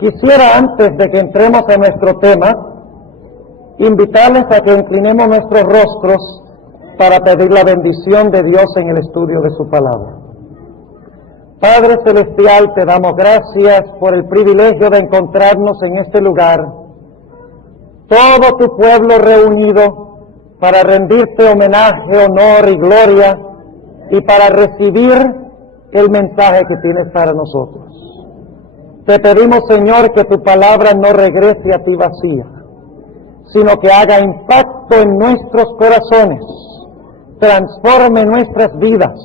Quisiera, antes de que entremos en nuestro tema, invitarles a que inclinemos nuestros rostros para pedir la bendición de Dios en el estudio de su palabra. Padre Celestial, te damos gracias por el privilegio de encontrarnos en este lugar, todo tu pueblo reunido para rendirte homenaje, honor y gloria y para recibir el mensaje que tienes para nosotros. Te pedimos, Señor, que tu palabra no regrese a ti vacía, sino que haga impacto en nuestros corazones, transforme nuestras vidas,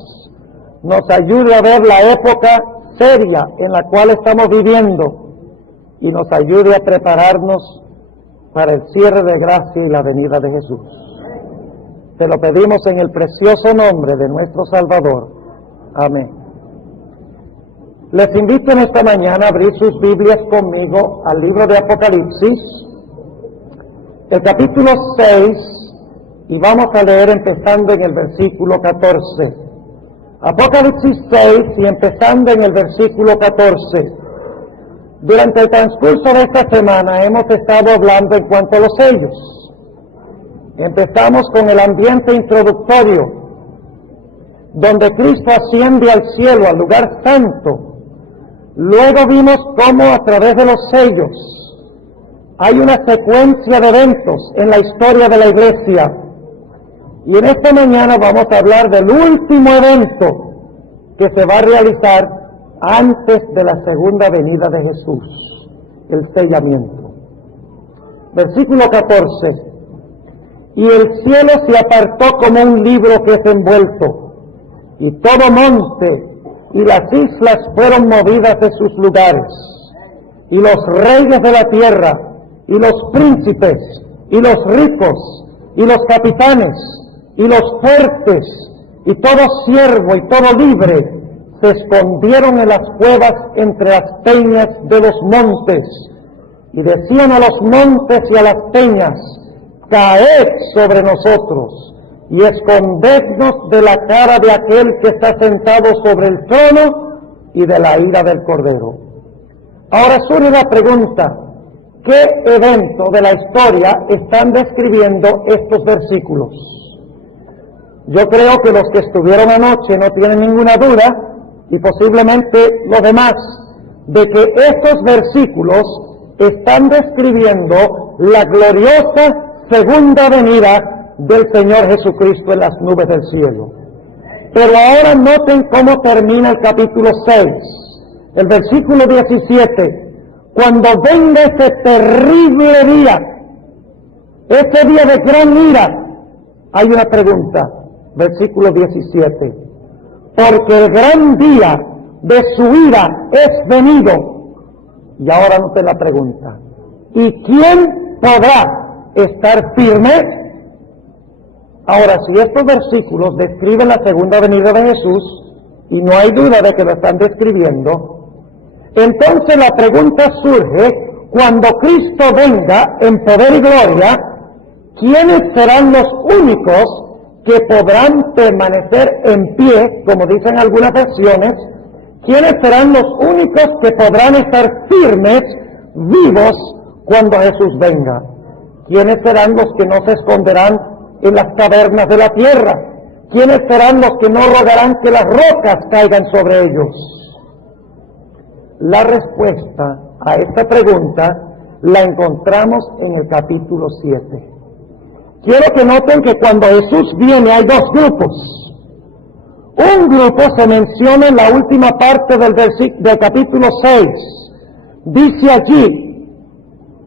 nos ayude a ver la época seria en la cual estamos viviendo y nos ayude a prepararnos para el cierre de gracia y la venida de Jesús. Te lo pedimos en el precioso nombre de nuestro Salvador. Amén. Les invito en esta mañana a abrir sus Biblias conmigo al libro de Apocalipsis, el capítulo 6, y vamos a leer empezando en el versículo 14. Apocalipsis 6 y empezando en el versículo 14. Durante el transcurso de esta semana hemos estado hablando en cuanto a los sellos. Empezamos con el ambiente introductorio, donde Cristo asciende al cielo, al lugar santo. Luego vimos cómo a través de los sellos hay una secuencia de eventos en la historia de la iglesia. Y en esta mañana vamos a hablar del último evento que se va a realizar antes de la segunda venida de Jesús, el sellamiento. Versículo 14. Y el cielo se apartó como un libro que es envuelto, y todo monte y las islas fueron movidas de sus lugares, y los reyes de la tierra, y los príncipes, y los ricos, y los capitanes, y los fuertes, y todo siervo y todo libre, se escondieron en las cuevas entre las peñas de los montes, y decían a los montes y a las peñas: caed sobre nosotros, y escondednos de la cara de aquel que está sentado sobre el trono y de la ira del Cordero. Ahora surge la pregunta: ¿qué evento de la historia están describiendo estos versículos? Yo creo que los que estuvieron anoche no tienen ninguna duda, y posiblemente los demás, de que estos versículos están describiendo la gloriosa segunda venida del Señor Jesucristo en las nubes del cielo. Pero ahora noten cómo termina el capítulo 6, el versículo 17. Cuando venga ese terrible día, ese día de gran ira, hay una pregunta, versículo 17. Porque el gran día de su ira es venido. Y ahora noten la pregunta: ¿y quién podrá estar firme? Ahora, si estos versículos describen la segunda venida de Jesús, y no hay duda de que lo están describiendo, entonces la pregunta surge: cuando Cristo venga en poder y gloria, ¿quiénes serán los únicos que podrán permanecer en pie, como dicen algunas versiones? ¿Quiénes serán los únicos que podrán estar firmes, vivos, cuando Jesús venga? ¿Quiénes serán los que no se esconderán en las cavernas de la tierra? ¿Quiénes serán los que no rogarán que las rocas caigan sobre ellos? La respuesta a esta pregunta la encontramos en el capítulo 7. Quiero que noten que cuando Jesús viene hay dos grupos. Un grupo se menciona en la última parte del capítulo 6. Dice allí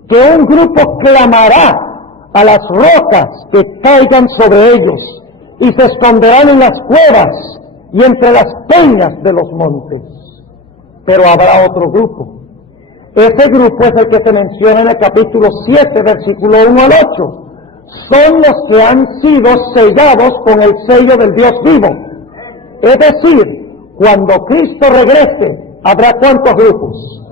que un grupo clamará a las rocas que caigan sobre ellos, y se esconderán en las cuevas y entre las peñas de los montes. Pero habrá otro grupo. Ese grupo es el que se menciona en el capítulo 7, versículo 1 al 8. Son los que han sido sellados con el sello del Dios vivo. Es decir, cuando Cristo regrese, ¿habrá cuántos grupos?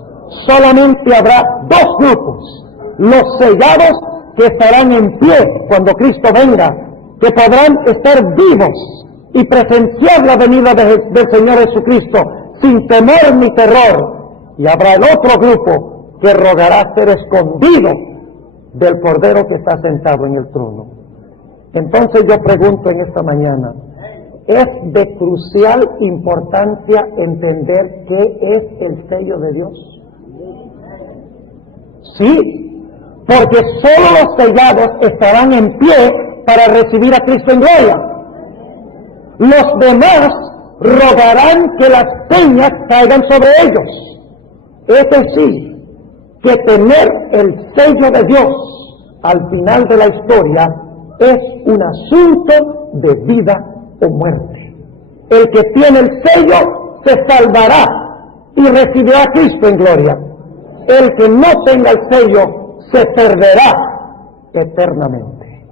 Solamente habrá dos grupos: los sellados, que estarán en pie cuando Cristo venga, que podrán estar vivos y presenciar la venida del Señor Jesucristo sin temor ni terror. Y habrá el otro grupo, que rogará ser escondido del Cordero que está sentado en el trono. Entonces yo pregunto en esta mañana, ¿es de crucial importancia entender qué es el sello de Dios? Sí, porque solo los sellados estarán en pie para recibir a Cristo en gloria. Los demás rogarán que las señas caigan sobre ellos. Es decir, que tener el sello de Dios al final de la historia es un asunto de vida o muerte. El que tiene el sello se salvará y recibirá a Cristo en gloria. El que no tenga el sello se perderá eternamente.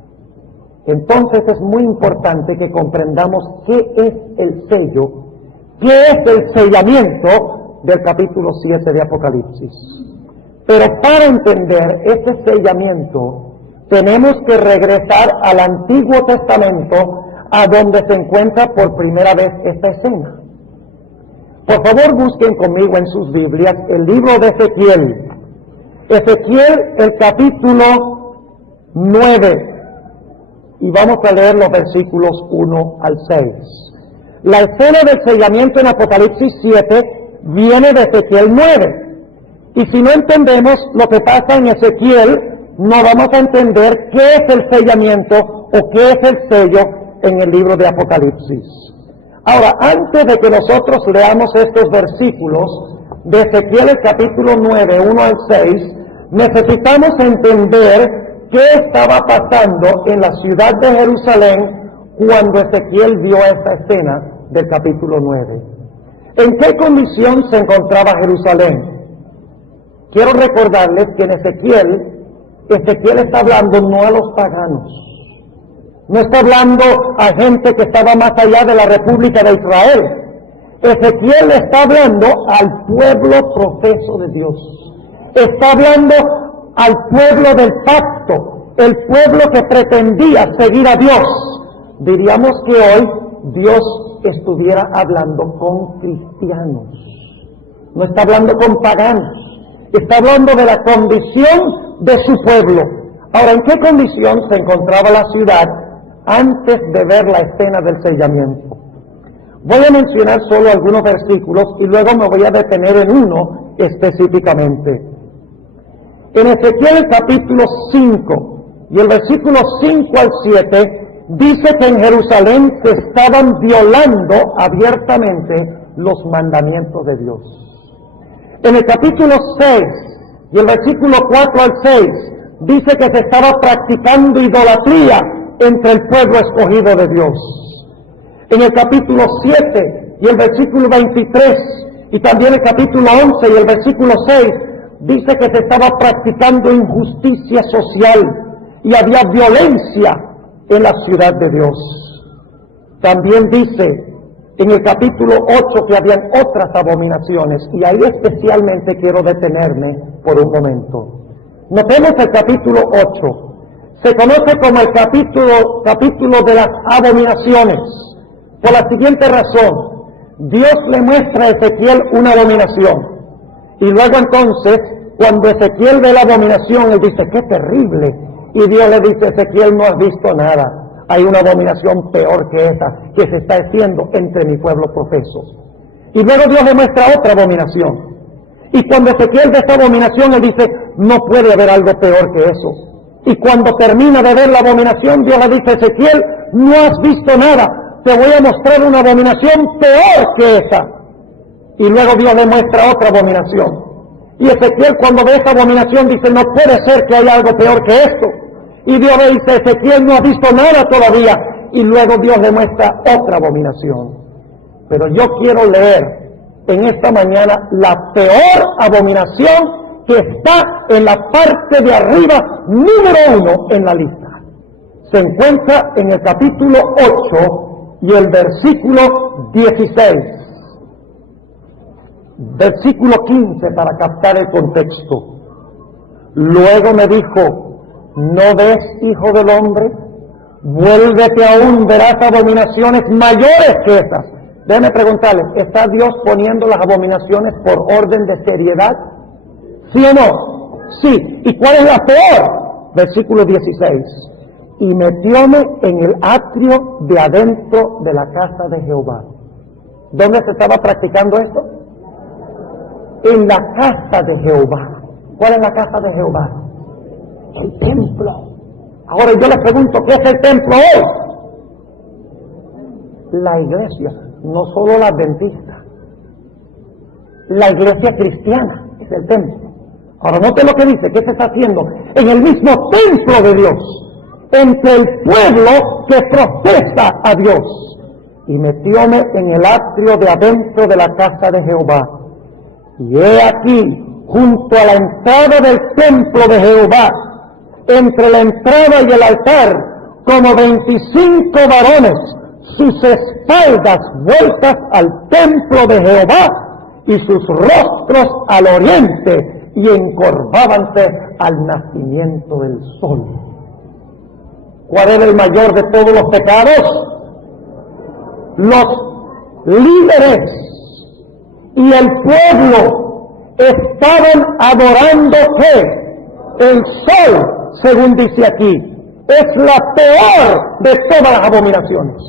Entonces es muy importante que comprendamos qué es el sello, qué es el sellamiento del capítulo 7 de Apocalipsis. Pero para entender ese sellamiento, tenemos que regresar al Antiguo Testamento, a donde se encuentra por primera vez esta escena. Por favor, busquen conmigo en sus Biblias el libro de Ezequiel. Ezequiel, el capítulo 9. Y vamos a leer los versículos 1 al 6. La escena del sellamiento en Apocalipsis 7 viene de Ezequiel 9. Y si no entendemos lo que pasa en Ezequiel, no vamos a entender qué es el sellamiento o qué es el sello en el libro de Apocalipsis. Ahora, antes de que nosotros leamos estos versículos de Ezequiel el capítulo 9, 1 al 6, necesitamos entender qué estaba pasando en la ciudad de Jerusalén cuando Ezequiel vio esta escena del capítulo 9. ¿En qué condición se encontraba Jerusalén? Quiero recordarles que en Ezequiel está hablando no a los paganos, no está hablando a gente que estaba más allá de la República de Israel. Ezequiel está hablando al pueblo profeso de Dios, está hablando al pueblo del pacto, el pueblo que pretendía seguir a Dios. Diríamos que hoy Dios estuviera hablando con cristianos, no está hablando con paganos. Está hablando de la condición de su pueblo. Ahora, ¿en qué condición se encontraba la ciudad antes de ver la escena del sellamiento? Voy a mencionar solo algunos versículos y luego me voy a detener en uno específicamente. En Ezequiel capítulo 5 y el versículo 5 al 7 dice que en Jerusalén se estaban violando abiertamente los mandamientos de Dios. En el capítulo 6 y el versículo 4 al 6 dice que se estaba practicando idolatría entre el pueblo escogido de Dios. En el capítulo 7 y el versículo 23 y también el capítulo 11 y el versículo 6 dice que se estaba practicando injusticia social y había violencia en la ciudad de Dios. También dice en el capítulo 8 que habían otras abominaciones, y ahí especialmente quiero detenerme por un momento. Notemos el capítulo 8. Se conoce como el capítulo de las abominaciones, por la siguiente razón. Dios le muestra a Ezequiel una abominación, y luego entonces, cuando Ezequiel ve la abominación, él dice, ¡qué terrible! Y Dios le dice, Ezequiel, no has visto nada. Hay una abominación peor que esa que se está haciendo entre mi pueblo profeso. Y luego Dios le muestra otra abominación. Y cuando Ezequiel ve esta abominación, él dice, no puede haber algo peor que eso. Y cuando termina de ver la abominación, Dios le dice, Ezequiel, no has visto nada. Te voy a mostrar una abominación peor que esa. Y luego Dios le muestra otra abominación. Y Ezequiel, cuando ve esta abominación, dice, no puede ser que haya algo peor que esto. Y Dios le dice, Ezequiel, no ha visto nada todavía. Y luego Dios le muestra otra abominación. Pero yo quiero leer en esta mañana la peor abominación que está en la parte de arriba, número 1 en la lista. Se encuentra en el capítulo 8 y el versículo 16. Versículo 15 para captar el contexto. Luego me dijo, ¿no ves, hijo del hombre? Vuélvete aún, verás abominaciones mayores que estas. Déjenme preguntarles, ¿está Dios poniendo las abominaciones por orden de seriedad? ¿Sí o no? Sí. ¿Y cuál es la peor? Versículo 16. Y metióme en el atrio de adentro de la casa de Jehová. ¿Dónde se estaba practicando esto? En la casa de Jehová. ¿Cuál es la casa de Jehová? El templo. Ahora yo les pregunto, ¿qué es el templo hoy? La iglesia, no solo la adventista. La iglesia cristiana es el templo. Ahora note lo que dice, ¿qué se está haciendo? En el mismo templo de Dios, entre el pueblo que profesa a Dios. Y metióme en el atrio de adentro de la casa de Jehová. Y he aquí, junto a la entrada del templo de Jehová, entre la entrada y el altar, como 25 varones, sus espaldas vueltas al templo de Jehová y sus rostros al oriente, y encorvábanse al nacimiento del sol. ¿Cuál era el mayor de todos los pecados? Los líderes y el pueblo estaban adorando ¿qué? El sol, según dice aquí. Es la peor de todas las abominaciones.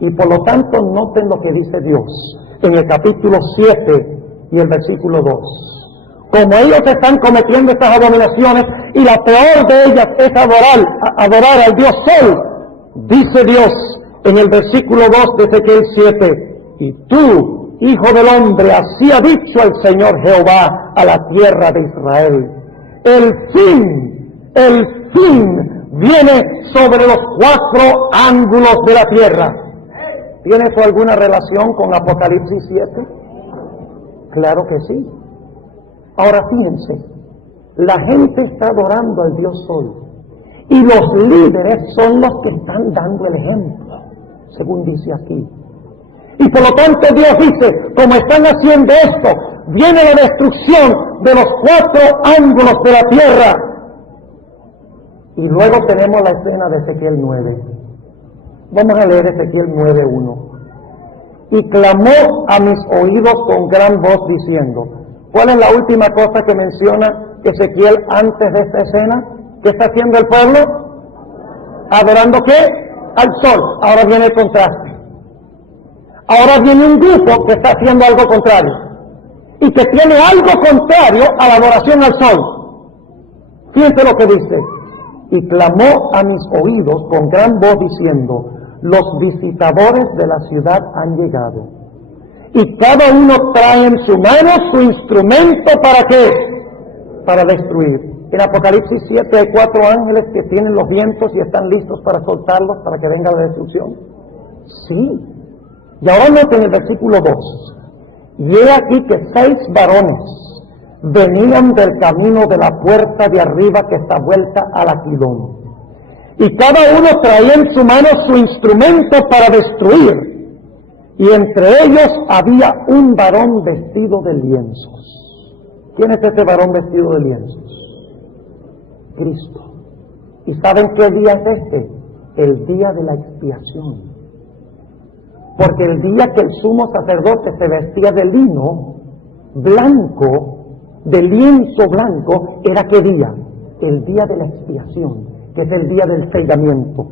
Y por lo tanto, noten lo que dice Dios en el capítulo 7 y el versículo 2. Como ellos están cometiendo estas abominaciones, y la peor de ellas es adorar al Dios Sol, dice Dios en el versículo 2 de Ezequiel 7, y tú, hijo del hombre, así ha dicho el Señor Jehová a la tierra de Israel. El fin viene sobre los 4 ángulos de la tierra. ¿Tiene eso alguna relación con Apocalipsis 7? Claro que sí. Ahora fíjense, la gente está adorando al Dios Sol y los líderes son los que están dando el ejemplo, según dice aquí. Y por lo tanto Dios dice, como están haciendo esto, viene la destrucción de los 4 ángulos de la tierra. Y luego tenemos la escena de Ezequiel 9. Vamos a leer Ezequiel 9:1. Y clamó a mis oídos con gran voz diciendo. ¿Cuál es la última cosa que menciona Ezequiel antes de esta escena? ¿Qué está haciendo el pueblo? ¿Adorando qué? Al sol. Ahora viene el contraste. Ahora viene un grupo que está haciendo algo contrario. Y que tiene algo contrario a la adoración al sol. Fíjense lo que dice. Y clamó a mis oídos con gran voz diciendo, los visitadores de la ciudad han llegado. Y cada uno trae en su mano su instrumento, ¿para qué? Para destruir. En Apocalipsis 7 hay 4 ángeles que tienen los vientos y están listos para soltarlos para que venga la destrucción. Sí. Y ahora noten el versículo 2. Y he aquí que 6 varones venían del camino de la puerta de arriba que está vuelta al Aquilón. Y cada uno traía en su mano su instrumento para destruir. Y entre ellos había un varón vestido de lienzos. ¿Quién es este varón vestido de lienzos? Cristo. ¿Y saben qué día es este? El día de la expiación. Porque el día que el sumo sacerdote se vestía de lino blanco, de lienzo blanco, ¿era qué día? El día de la expiación, que es el día del sellamiento.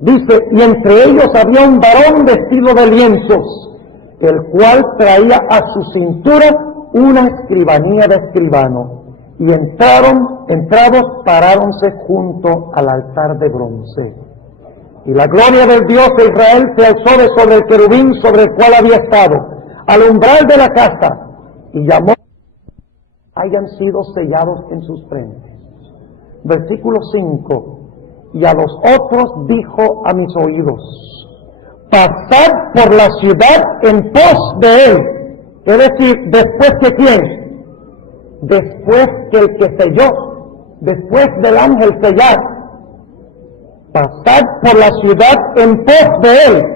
Dice, y entre ellos había un varón vestido de lienzos, el cual traía a su cintura una escribanía de escribano. Y entrados, paráronse junto al altar de bronce. Y la gloria del Dios de Israel se alzó de sobre el querubín sobre el cual había estado, al umbral de la casa, y llamó, hayan sido sellados en sus frentes. Versículo 5. Y a los otros dijo a mis oídos, pasad por la ciudad en pos de él. Es decir, ¿después que quién? Después que el que selló, después del ángel sellar. Pasad por la ciudad en pos de él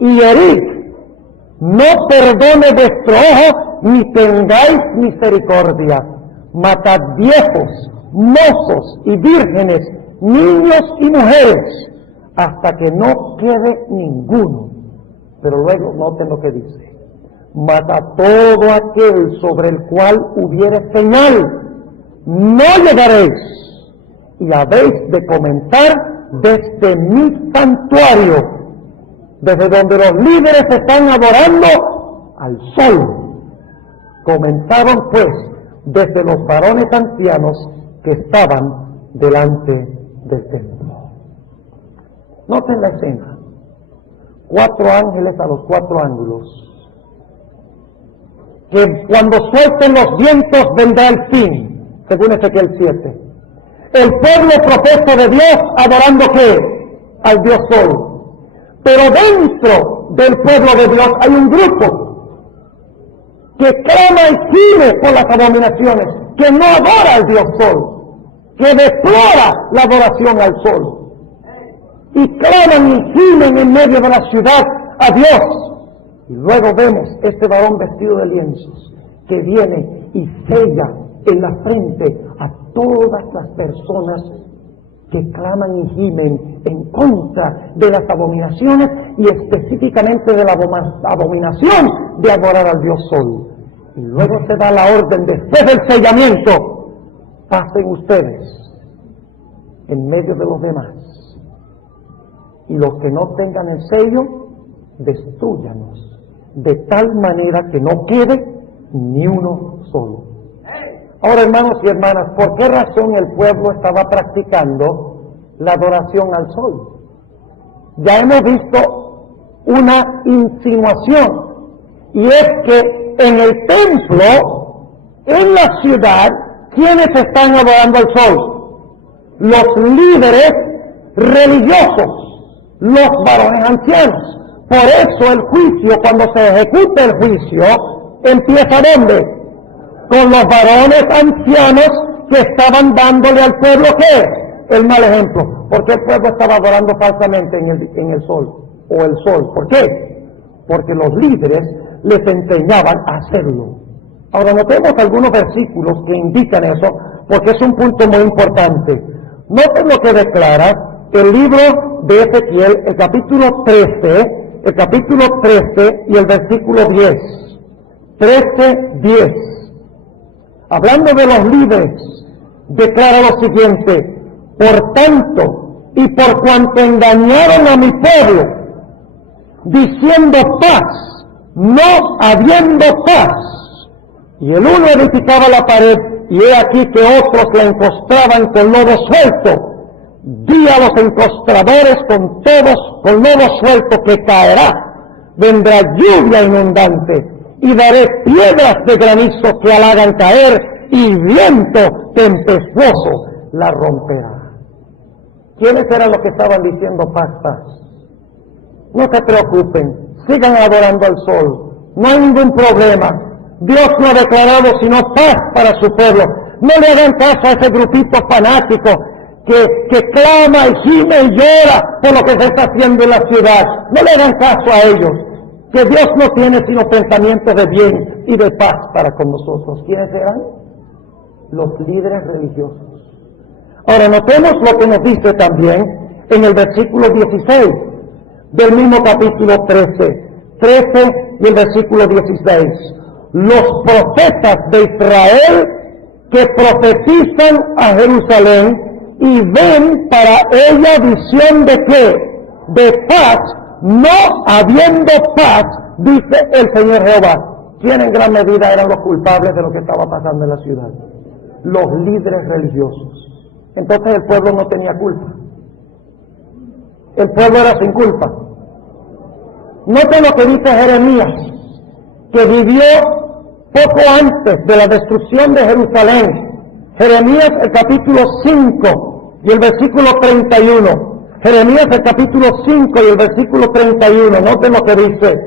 y herid, no perdone vuestro ojo, ni tengáis misericordia. Matad viejos, mozos y vírgenes, niños y mujeres, hasta que no quede ninguno. Pero luego noten lo que dice. mas a todo aquel sobre el cual hubiere señal, no llegaréis, y habéis de comentar desde mi santuario, desde donde los líderes están adorando al sol. Comenzaron pues desde los varones ancianos que estaban delante del templo. Noten la escena. 4 ángeles a los 4 ángulos, que cuando suelten los vientos vendrá el fin, según Ezequiel 7. El pueblo profeso de Dios adorando ¿qué? Al Dios Sol. Pero dentro del pueblo de Dios hay un grupo que clama y gime por las abominaciones, que no adora al Dios Sol, que deplora la adoración al Sol. Y claman y gimen en medio de la ciudad a Dios. Y luego vemos este varón vestido de lienzos que viene y sella en la frente a todas las personas que claman y gimen en contra de las abominaciones y específicamente de la abominación de adorar al Dios Sol. Y luego se da la orden después del sellamiento: pasen ustedes en medio de los demás, y los que no tengan el sello, destrúyanos, de tal manera que no quede ni uno solo. Ahora, hermanos y hermanas, ¿por qué razón el pueblo estaba practicando la adoración al sol? Ya hemos visto una insinuación, y es que en el templo, en la ciudad, ¿quiénes están adorando al sol? Los líderes religiosos, los varones ancianos. Por eso el juicio, cuando se ejecuta el juicio, empieza ¿dónde? Con los varones ancianos que estaban dándole al pueblo ¿qué? El mal ejemplo. ¿Por qué el pueblo estaba adorando falsamente en el sol? O el sol. ¿Por qué? Porque los líderes les enseñaban a hacerlo. Ahora notemos algunos versículos que indican eso, porque es un punto muy importante. Noten lo que declara el libro de Ezequiel, el capítulo 13 y el versículo 10. 13:10. Hablando de los líderes, declara lo siguiente: por tanto, y por cuanto engañaron a mi pueblo, diciendo paz, no habiendo paz, y el uno edificaba la pared, y he aquí que otros la encostraban con lodo suelto, di a los encostradores con lodo suelto que caerá, vendrá lluvia inundante, y daré piedras de granizo que la hagan caer, y viento tempestuoso la romperá. ¿Quiénes eran los que estaban diciendo paz, paz? No se preocupen, sigan adorando al sol, no hay ningún problema. Dios no ha declarado sino paz para su pueblo. No le hagan caso a ese grupito fanático que clama y gime y llora por lo que se está haciendo en la ciudad. No le hagan caso a ellos, que Dios no tiene sino pensamientos de bien y de paz para con nosotros. ¿Quiénes eran? Los líderes religiosos. Ahora notemos lo que nos dice también en el versículo 16 del mismo capítulo 13 y el versículo 16. Los profetas de Israel que profetizan a Jerusalén y ven para ella visión de ¿qué? De paz, no habiendo paz, dice el Señor Jehová. ¿Quién en gran medida eran los culpables de lo que estaba pasando en la ciudad? Los líderes religiosos. Entonces el pueblo no tenía culpa. El pueblo era sin culpa. Noten lo que dice Jeremías, que vivió poco antes de la destrucción de Jerusalén. Jeremías el capítulo 5 y el versículo 31. Jeremías el capítulo 5 y el versículo 31. Noten lo que dice.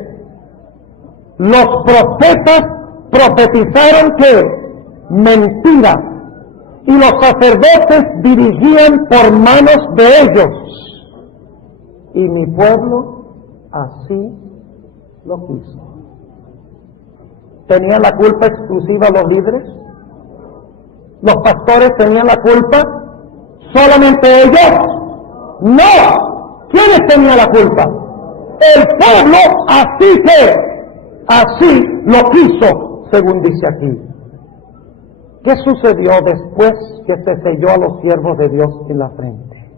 Los profetas profetizaron que mentira, y los sacerdotes dirigían por manos de ellos, y mi pueblo así lo quiso. ¿Tenían la culpa exclusiva los líderes? ¿Los pastores tenían la culpa? ¿Solamente ellos? ¡No! ¿Quiénes tenían la culpa? El pueblo así lo quiso, según dice aquí. ¿Qué sucedió después que se selló a los siervos de Dios en la frente?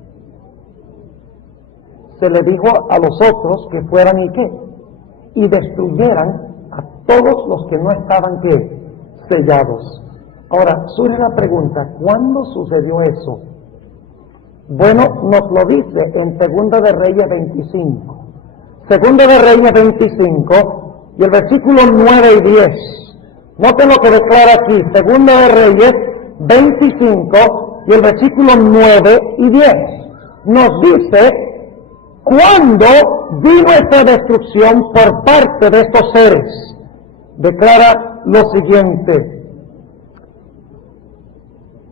Se le dijo a los otros que fueran y qué, y destruyeran a todos los que no estaban qué, sellados. Ahora, surge la pregunta, ¿cuándo sucedió eso? Bueno, nos lo dice en Segunda de Reyes 25. Segunda de Reyes 25 y el versículo 9 y 10. Noten lo que declara aquí, Segunda de Reyes 25 y el versículo 9 y 10. Nos dice cuándo vino esta destrucción por parte de estos seres. Declara lo siguiente.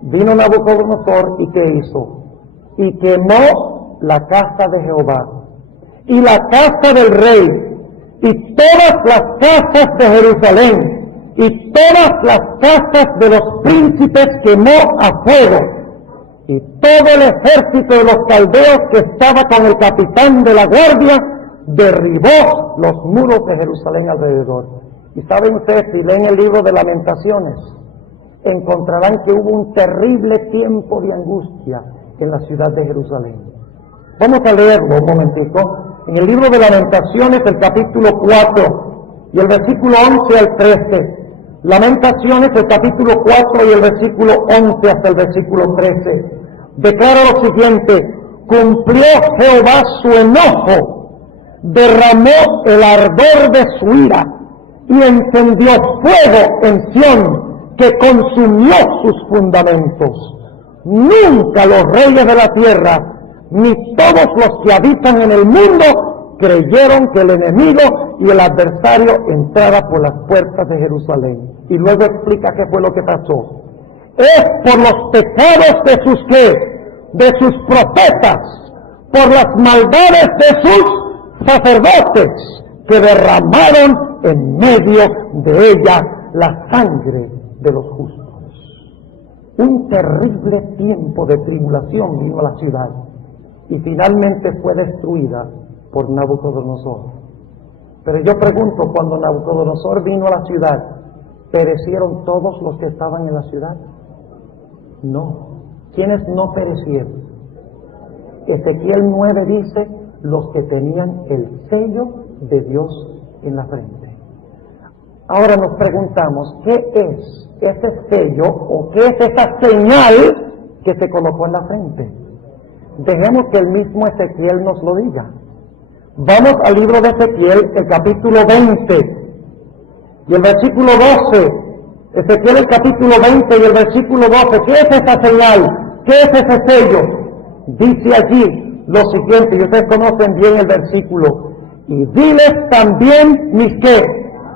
Vino Nabucodonosor y ¿qué hizo? Y quemó la casa de Jehová y la casa del rey y todas las casas de Jerusalén y todas las casas de los príncipes quemó a fuego, y todo el ejército de los caldeos que estaba con el capitán de la guardia derribó los muros de Jerusalén alrededor. Y saben ustedes, si leen el libro de Lamentaciones, encontrarán que hubo un terrible tiempo de angustia en la ciudad de Jerusalén. Vamos a leerlo un momentico. En el libro de Lamentaciones, el capítulo 4 y el versículo 11 al 13. Lamentaciones, el capítulo 4 y el versículo 11 hasta el versículo 13. Declara lo siguiente: cumplió Jehová su enojo, derramó el ardor de su ira y encendió fuego en Sión, que consumió sus fundamentos. Nunca los reyes de la tierra, ni todos los que habitan en el mundo, creyeron que el enemigo y el adversario entrara por las puertas de Jerusalén. Y luego explica qué fue lo que pasó. Es por los pecados de sus ¿qué? De sus profetas, por las maldades de sus sacerdotes, que derramaron en medio de ella la sangre de los justos. Un terrible tiempo de tribulación vino a la ciudad y finalmente fue destruida por Nabucodonosor. Pero yo pregunto, cuando Nabucodonosor vino a la ciudad, ¿perecieron todos los que estaban en la ciudad? No. ¿Quiénes no perecieron? Ezequiel 9 dice, los que tenían el sello de Dios en la frente. Ahora nos preguntamos, ¿qué es ese sello o qué es esa señal que se colocó en la frente? Dejemos que el mismo Ezequiel nos lo diga. Vamos al libro de Ezequiel, el capítulo 20 y el versículo 12. Ezequiel, el capítulo 20 y el versículo 12. ¿Qué es esa señal? ¿Qué es ese sello? Dice allí lo siguiente, y ustedes conocen bien el versículo: y diles también mis ¿qué?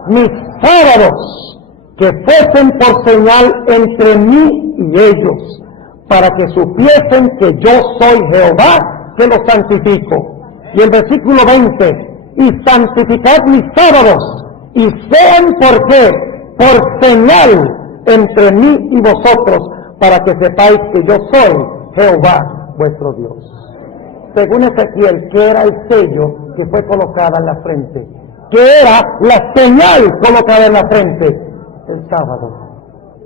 Mis sábados, que fuesen por señal entre mí y ellos, para que supiesen que yo soy Jehová, que los santifico. Y el versículo 20, y santificad mis sábados, y sean ¿por qué? Por señal entre mí y vosotros, para que sepáis que yo soy Jehová, vuestro Dios. Según Ezequiel, ¿qué era el sello que fue colocada en la frente? ¿Qué era la señal colocada en la frente? El sábado.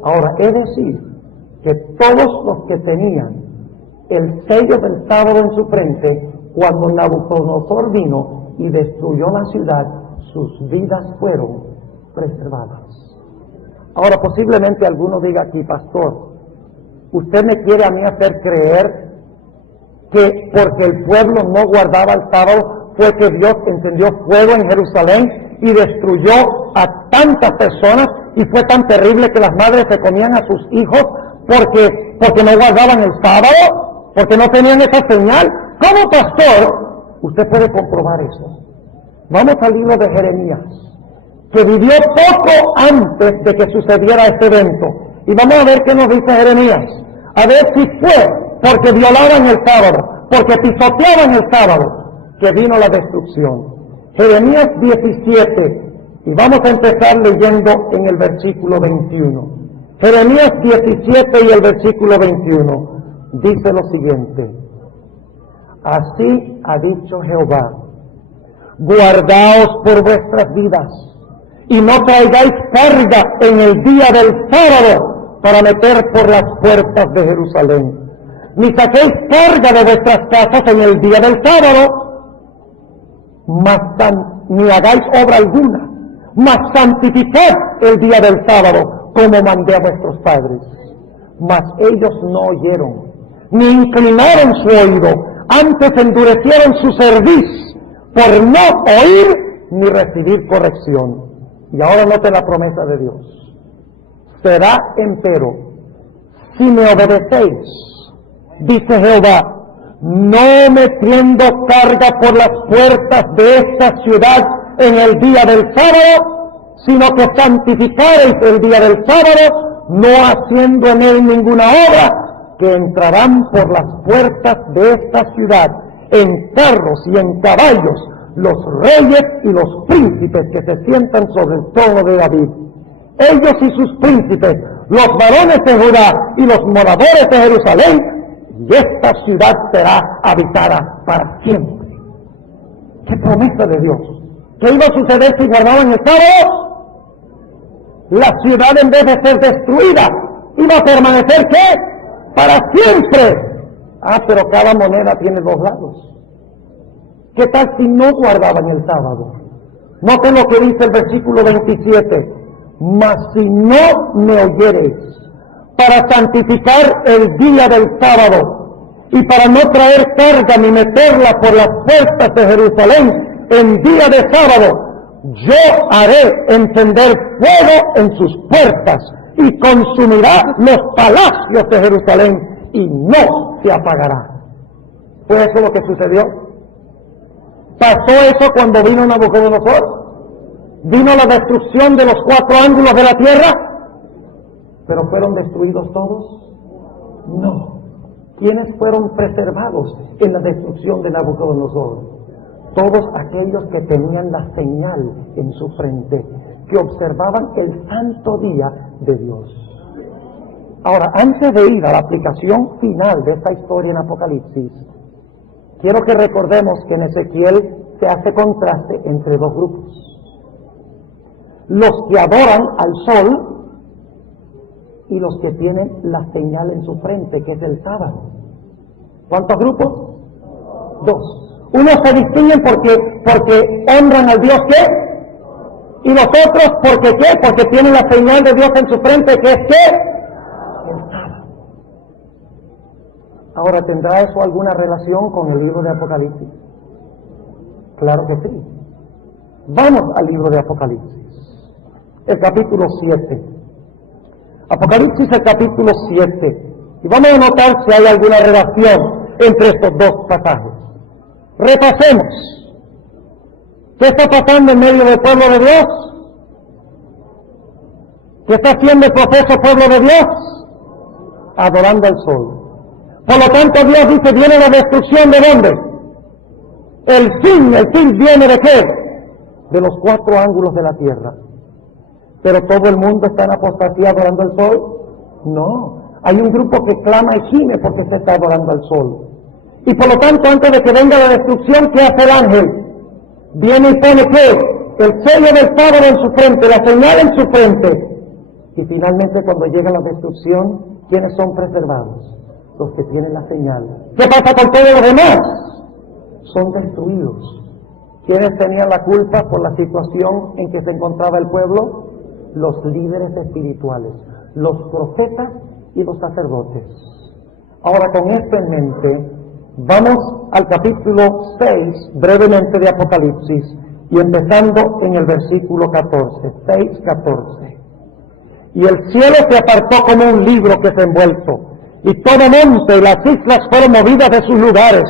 Ahora, es decir, que todos los que tenían el sello del sábado en su frente, cuando Nabucodonosor vino y destruyó la ciudad, sus vidas fueron preservadas. Ahora, posiblemente alguno diga aquí, pastor, usted me quiere a mí hacer creer que porque el pueblo no guardaba el sábado fue que Dios encendió fuego en Jerusalén y destruyó a tantas personas, y fue tan terrible que las madres se comían a sus hijos porque no guardaban el sábado, porque no tenían esa señal. ¿Cómo, pastor? Usted puede comprobar eso. Vamos al libro de Jeremías, que vivió poco antes de que sucediera este evento, y vamos a ver qué nos dice Jeremías, a ver si fue porque violaban el sábado, porque pisoteaban el sábado, que vino la destrucción. Jeremías 17, y vamos a empezar leyendo en el versículo 21. Jeremías 17 y el versículo 21 dice lo siguiente: así ha dicho Jehová, guardaos por vuestras vidas y no traigáis carga en el día del sábado para meter por las puertas de Jerusalén, ni saquéis carga de vuestras casas en el día del sábado, ni hagáis obra alguna, mas santificad el día del sábado, como mandé a vuestros padres. Mas ellos no oyeron, ni inclinaron su oído, antes endurecieron su cerviz, por no oír ni recibir corrección. Y ahora note la promesa de Dios. Será empero, si me obedecéis, dice Jehová, no metiendo carga por las puertas de esta ciudad en el día del sábado, sino que santificaréis el día del sábado, no haciendo en él ninguna obra, que entrarán por las puertas de esta ciudad en carros y en caballos los reyes y los príncipes que se sientan sobre el trono de David, ellos y sus príncipes, los varones de Judá y los moradores de Jerusalén, y esta ciudad será habitada para siempre. ¡Qué promesa de Dios! ¿Qué iba a suceder si guardaban el sábado? La ciudad, en vez de ser destruida, iba a permanecer, ¿qué? Para siempre. Pero cada moneda tiene dos lados. ¿Qué tal si no guardaban el sábado? Noten lo que dice el versículo 27. Mas si no me oyereis, para santificar el día del sábado, y para no traer carga ni meterla por las puertas de Jerusalén en día de sábado, yo haré encender fuego en sus puertas, y consumirá los palacios de Jerusalén, y no se apagará. ¿Fue eso lo que sucedió? ¿Pasó eso cuando vino Nabucodonosor? ¿Vino la destrucción de los 4 ángulos de la tierra? ¿Pero fueron destruidos todos? No. ¿Quiénes fueron preservados en la destrucción de Nabucodonosor? Todos aquellos que tenían la señal en su frente, que observaban el santo día de Dios. Ahora, antes de ir a la aplicación final de esta historia en Apocalipsis, quiero que recordemos que en Ezequiel se hace contraste entre dos grupos. Los que adoran al sol y los que tienen la señal en su frente, que es el sábado. ¿Cuántos grupos? 2. Unos se distinguen porque honran al Dios, ¿qué? Y los otros, ¿porque qué? Porque tienen la señal de Dios en su frente, que es ¿qué? El sábado. Ahora, ¿tendrá eso alguna relación con el libro de Apocalipsis? Claro que sí. Vamos al libro de Apocalipsis, el capítulo 7. Apocalipsis, el capítulo 7. Y vamos a notar si hay alguna relación entre estos dos pasajes. Repasemos. ¿Qué está pasando en medio del pueblo de Dios? ¿Qué está haciendo el profeso pueblo de Dios? Adorando al sol. Por lo tanto, Dios dice, viene la destrucción ¿de dónde? El fin viene ¿de qué? De los 4 ángulos de la tierra. ¿Pero todo el mundo está en apostasía adorando al sol? No. Hay un grupo que clama y gime porque se está adorando al sol. Y por lo tanto, antes de que venga la destrucción, ¿qué hace el ángel? Viene y pone ¿qué? El sello del sábado en su frente, la señal en su frente. Y finalmente, cuando llega la destrucción, ¿quiénes son preservados? Los que tienen la señal. ¿Qué pasa con todos los demás? Son destruidos. ¿Quiénes tenían la culpa por la situación en que se encontraba el pueblo? Los líderes espirituales, los profetas y los sacerdotes. Ahora, con esto en mente, vamos al capítulo 6, brevemente, de Apocalipsis, y empezando en el versículo 14, 6, 14. Y el cielo se apartó como un libro que es envuelto, y todo monte y las islas fueron movidas de sus lugares,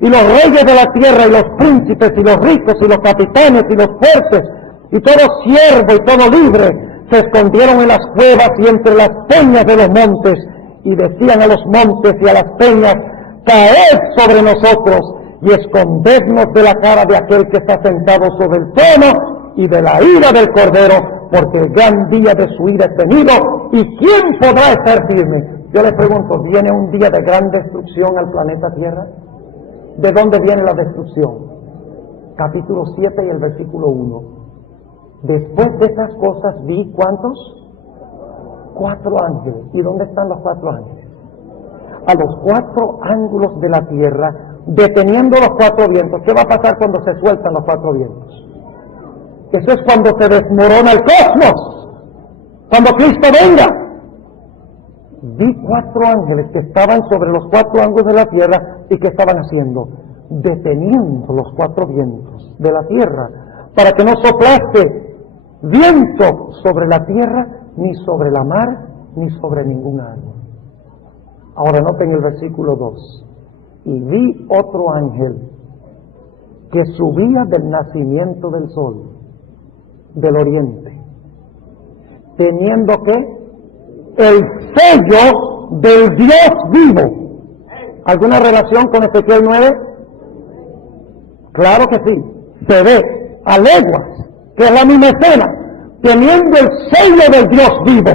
y los reyes de la tierra y los príncipes y los ricos y los capitanes y los fuertes y todo siervo y todo libre se escondieron en las cuevas y entre las peñas de los montes, y decían a los montes y a las peñas: caed sobre nosotros y escondednos de la cara de aquel que está sentado sobre el trono y de la ira del Cordero, porque el gran día de su ira es venido, y ¿quién podrá estar firme? Yo les pregunto, ¿viene un día de gran destrucción al planeta Tierra? ¿De dónde viene la destrucción? Capítulo 7 y el versículo 1. Después de esas cosas vi, ¿cuántos? 4 ángeles. ¿Y dónde están los 4 ángeles? A los 4 ángulos de la tierra, deteniendo los 4 vientos. ¿Qué va a pasar cuando se sueltan los 4 vientos? Eso es cuando se desmorona el cosmos, cuando Cristo venga. Vi 4 ángeles que estaban sobre los 4 ángulos de la tierra y que estaban haciendo, deteniendo los 4 vientos de la tierra, para que no soplase viento sobre la tierra, ni sobre la mar, ni sobre ningún árbol. Ahora noten el versículo 2. Y vi otro ángel que subía del nacimiento del sol, del oriente, teniendo que el sello del Dios vivo. ¿Alguna relación con Ezequiel 9? Claro que sí. Se ve a leguas que es la misma escena, teniendo el sello del Dios vivo.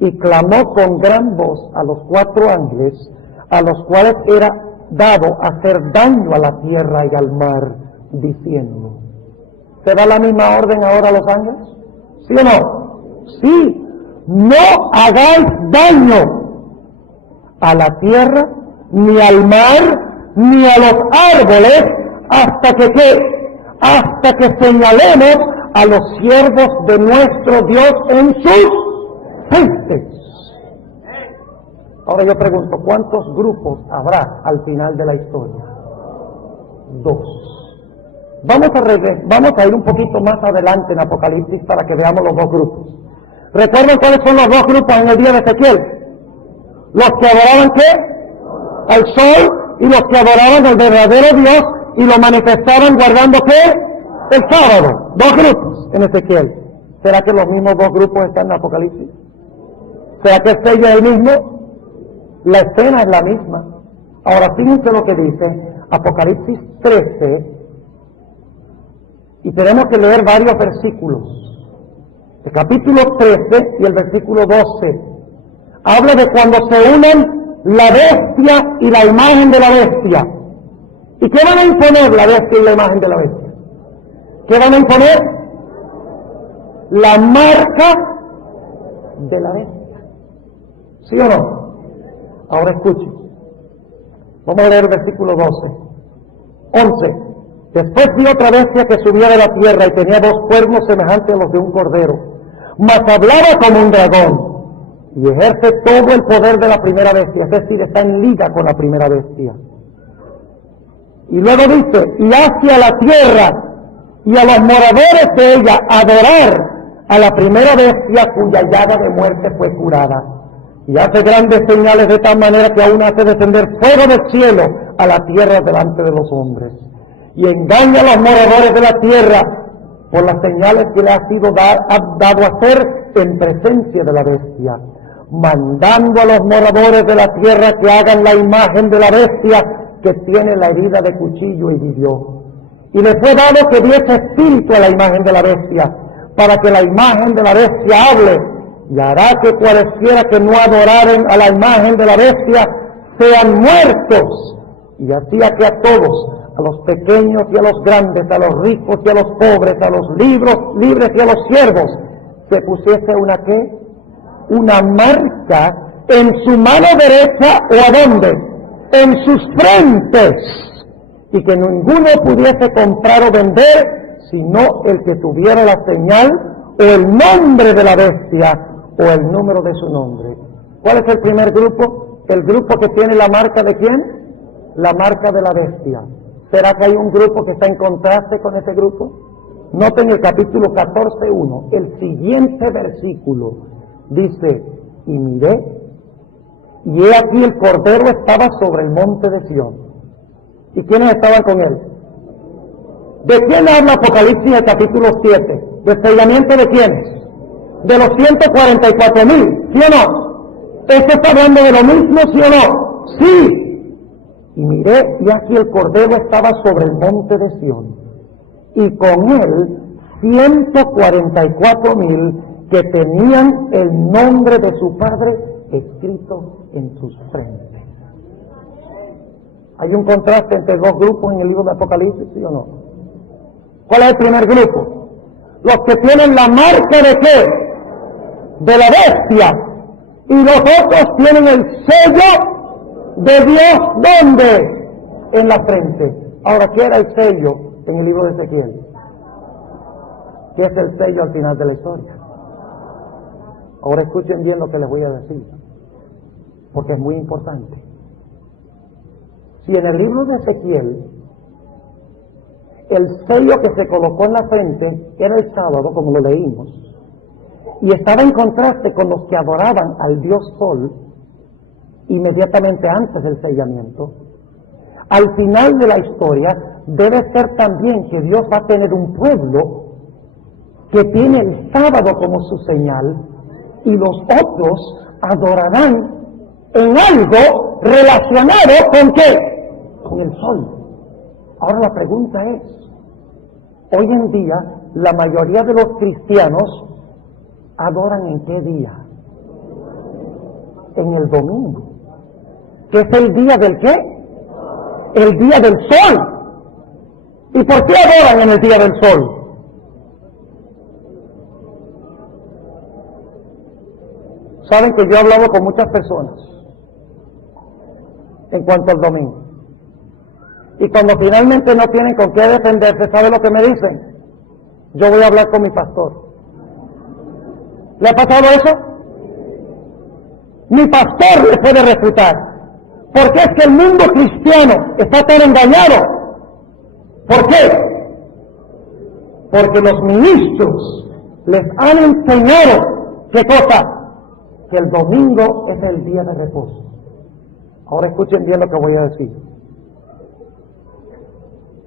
Y clamó con gran voz a los 4 ángeles, a los cuales era dado hacer daño a la tierra y al mar, diciendo: ¿se da la misma orden ahora a los ángeles? ¿Sí o no? Sí. No hagáis daño a la tierra, ni al mar, ni a los árboles, hasta que ¿qué? Hasta que señalemos a los siervos de nuestro Dios en sus gentes. Ahora yo pregunto, ¿cuántos grupos habrá al final de la historia? 2. Vamos a ir un poquito más adelante en Apocalipsis para que veamos los 2 grupos. ¿Recuerdan cuáles son los 2 grupos en el día de Ezequiel? Los que adoraban ¿qué? Al sol, y los que adoraban al verdadero Dios y lo manifestaban guardando ¿qué? El sábado. 2 grupos en Ezequiel. ¿Será que los mismos 2 grupos están en Apocalipsis? ¿Será que el sello es el mismo? La escena es la misma. Ahora fíjense lo que dice Apocalipsis 13, y tenemos que leer varios versículos. El capítulo 13 y el versículo 12 habla de cuando se unen la bestia y la imagen de la bestia. ¿Y qué van a imponer la bestia y la imagen de la bestia? ¿Qué van a imponer? La marca de la bestia. ¿Sí o no? Ahora escuchen. Vamos a leer el versículo 12. 11. Después vi otra bestia que subía de la tierra y tenía 2 cuernos semejantes a los de un cordero, mas hablaba como un dragón y ejerce todo el poder de la primera bestia, es decir, está en liga con la primera bestia. Y luego dice: y hacia la tierra y a los moradores de ella adorar a la primera bestia cuya llaga de muerte fue curada. Y hace grandes señales de tal manera que aún hace descender fuego del cielo a la tierra delante de los hombres. Y engaña a los moradores de la tierra por las señales que le ha sido dado a hacer en presencia de la bestia, mandando a los moradores de la tierra que hagan la imagen de la bestia que tiene la herida de cuchillo y vivió. Y le fue dado que diese espíritu a la imagen de la bestia, para que la imagen de la bestia hable, y hará que cualesquiera que no adoraren a la imagen de la bestia sean muertos. Y hacía que a todos, a los pequeños y a los grandes, a los ricos y a los pobres, a los libres y a los siervos, se pusiese una ¿qué? Una marca en su mano derecha, ¿o a dónde? En sus frentes, y que ninguno pudiese comprar o vender, sino el que tuviera la señal o el nombre de la bestia o el número de su nombre. ¿Cuál es el primer grupo? El grupo que tiene la marca ¿de quién? La marca de la bestia. ¿Será que hay un grupo que está en contraste con ese grupo? Noten el capítulo 14:1, el siguiente versículo dice: y miré, y he aquí el Cordero estaba sobre el monte de Sión. ¿Y quiénes estaban con él? ¿De quién habla Apocalipsis en el capítulo 7? ¿Del sellamiento de quiénes? De los 144,000, ¿sí o no? ¿Esto está hablando de lo mismo, sí o no? Sí. Y miré, y aquí el Cordero estaba sobre el monte de Sión, y con él 144,000 que tenían el nombre de su Padre escrito en sus frentes. ¿Hay un contraste entre 2 grupos en el libro de Apocalipsis, sí o no? ¿Cuál es el primer grupo? Los que tienen la marca de qué? De la bestia. Y los otros tienen el sello de Dios, ¿dónde? En la frente. Ahora, ¿qué era el sello en el libro de Ezequiel? ¿Qué es el sello al final de la historia? Ahora escuchen bien lo que les voy a decir, porque es muy importante. Si en el libro de Ezequiel el sello que se colocó en la frente era el sábado, como lo leímos, y estaba en contraste con los que adoraban al Dios Sol inmediatamente antes del sellamiento, al final de la historia debe ser también que Dios va a tener un pueblo que tiene el sábado como su señal, y los otros adorarán en algo relacionado ¿con qué? Con el sol. Ahora la pregunta es, hoy en día la mayoría de los cristianos adoran ¿en qué día? En el domingo, que es el día del ¿qué? El día del sol. ¿Y por qué adoran en el día del sol? Saben que yo he hablado con muchas personas en cuanto al domingo. Y cuando finalmente no tienen con qué defenderse, ¿sabe lo que me dicen? Yo voy a hablar con mi pastor. ¿Le ha pasado eso? Mi pastor le puede refutar. Porque es que el mundo cristiano está tan engañado. ¿Por qué? Porque los ministros les han enseñado, ¿qué cosa? Que el domingo es el día de reposo. Ahora escuchen bien lo que voy a decir.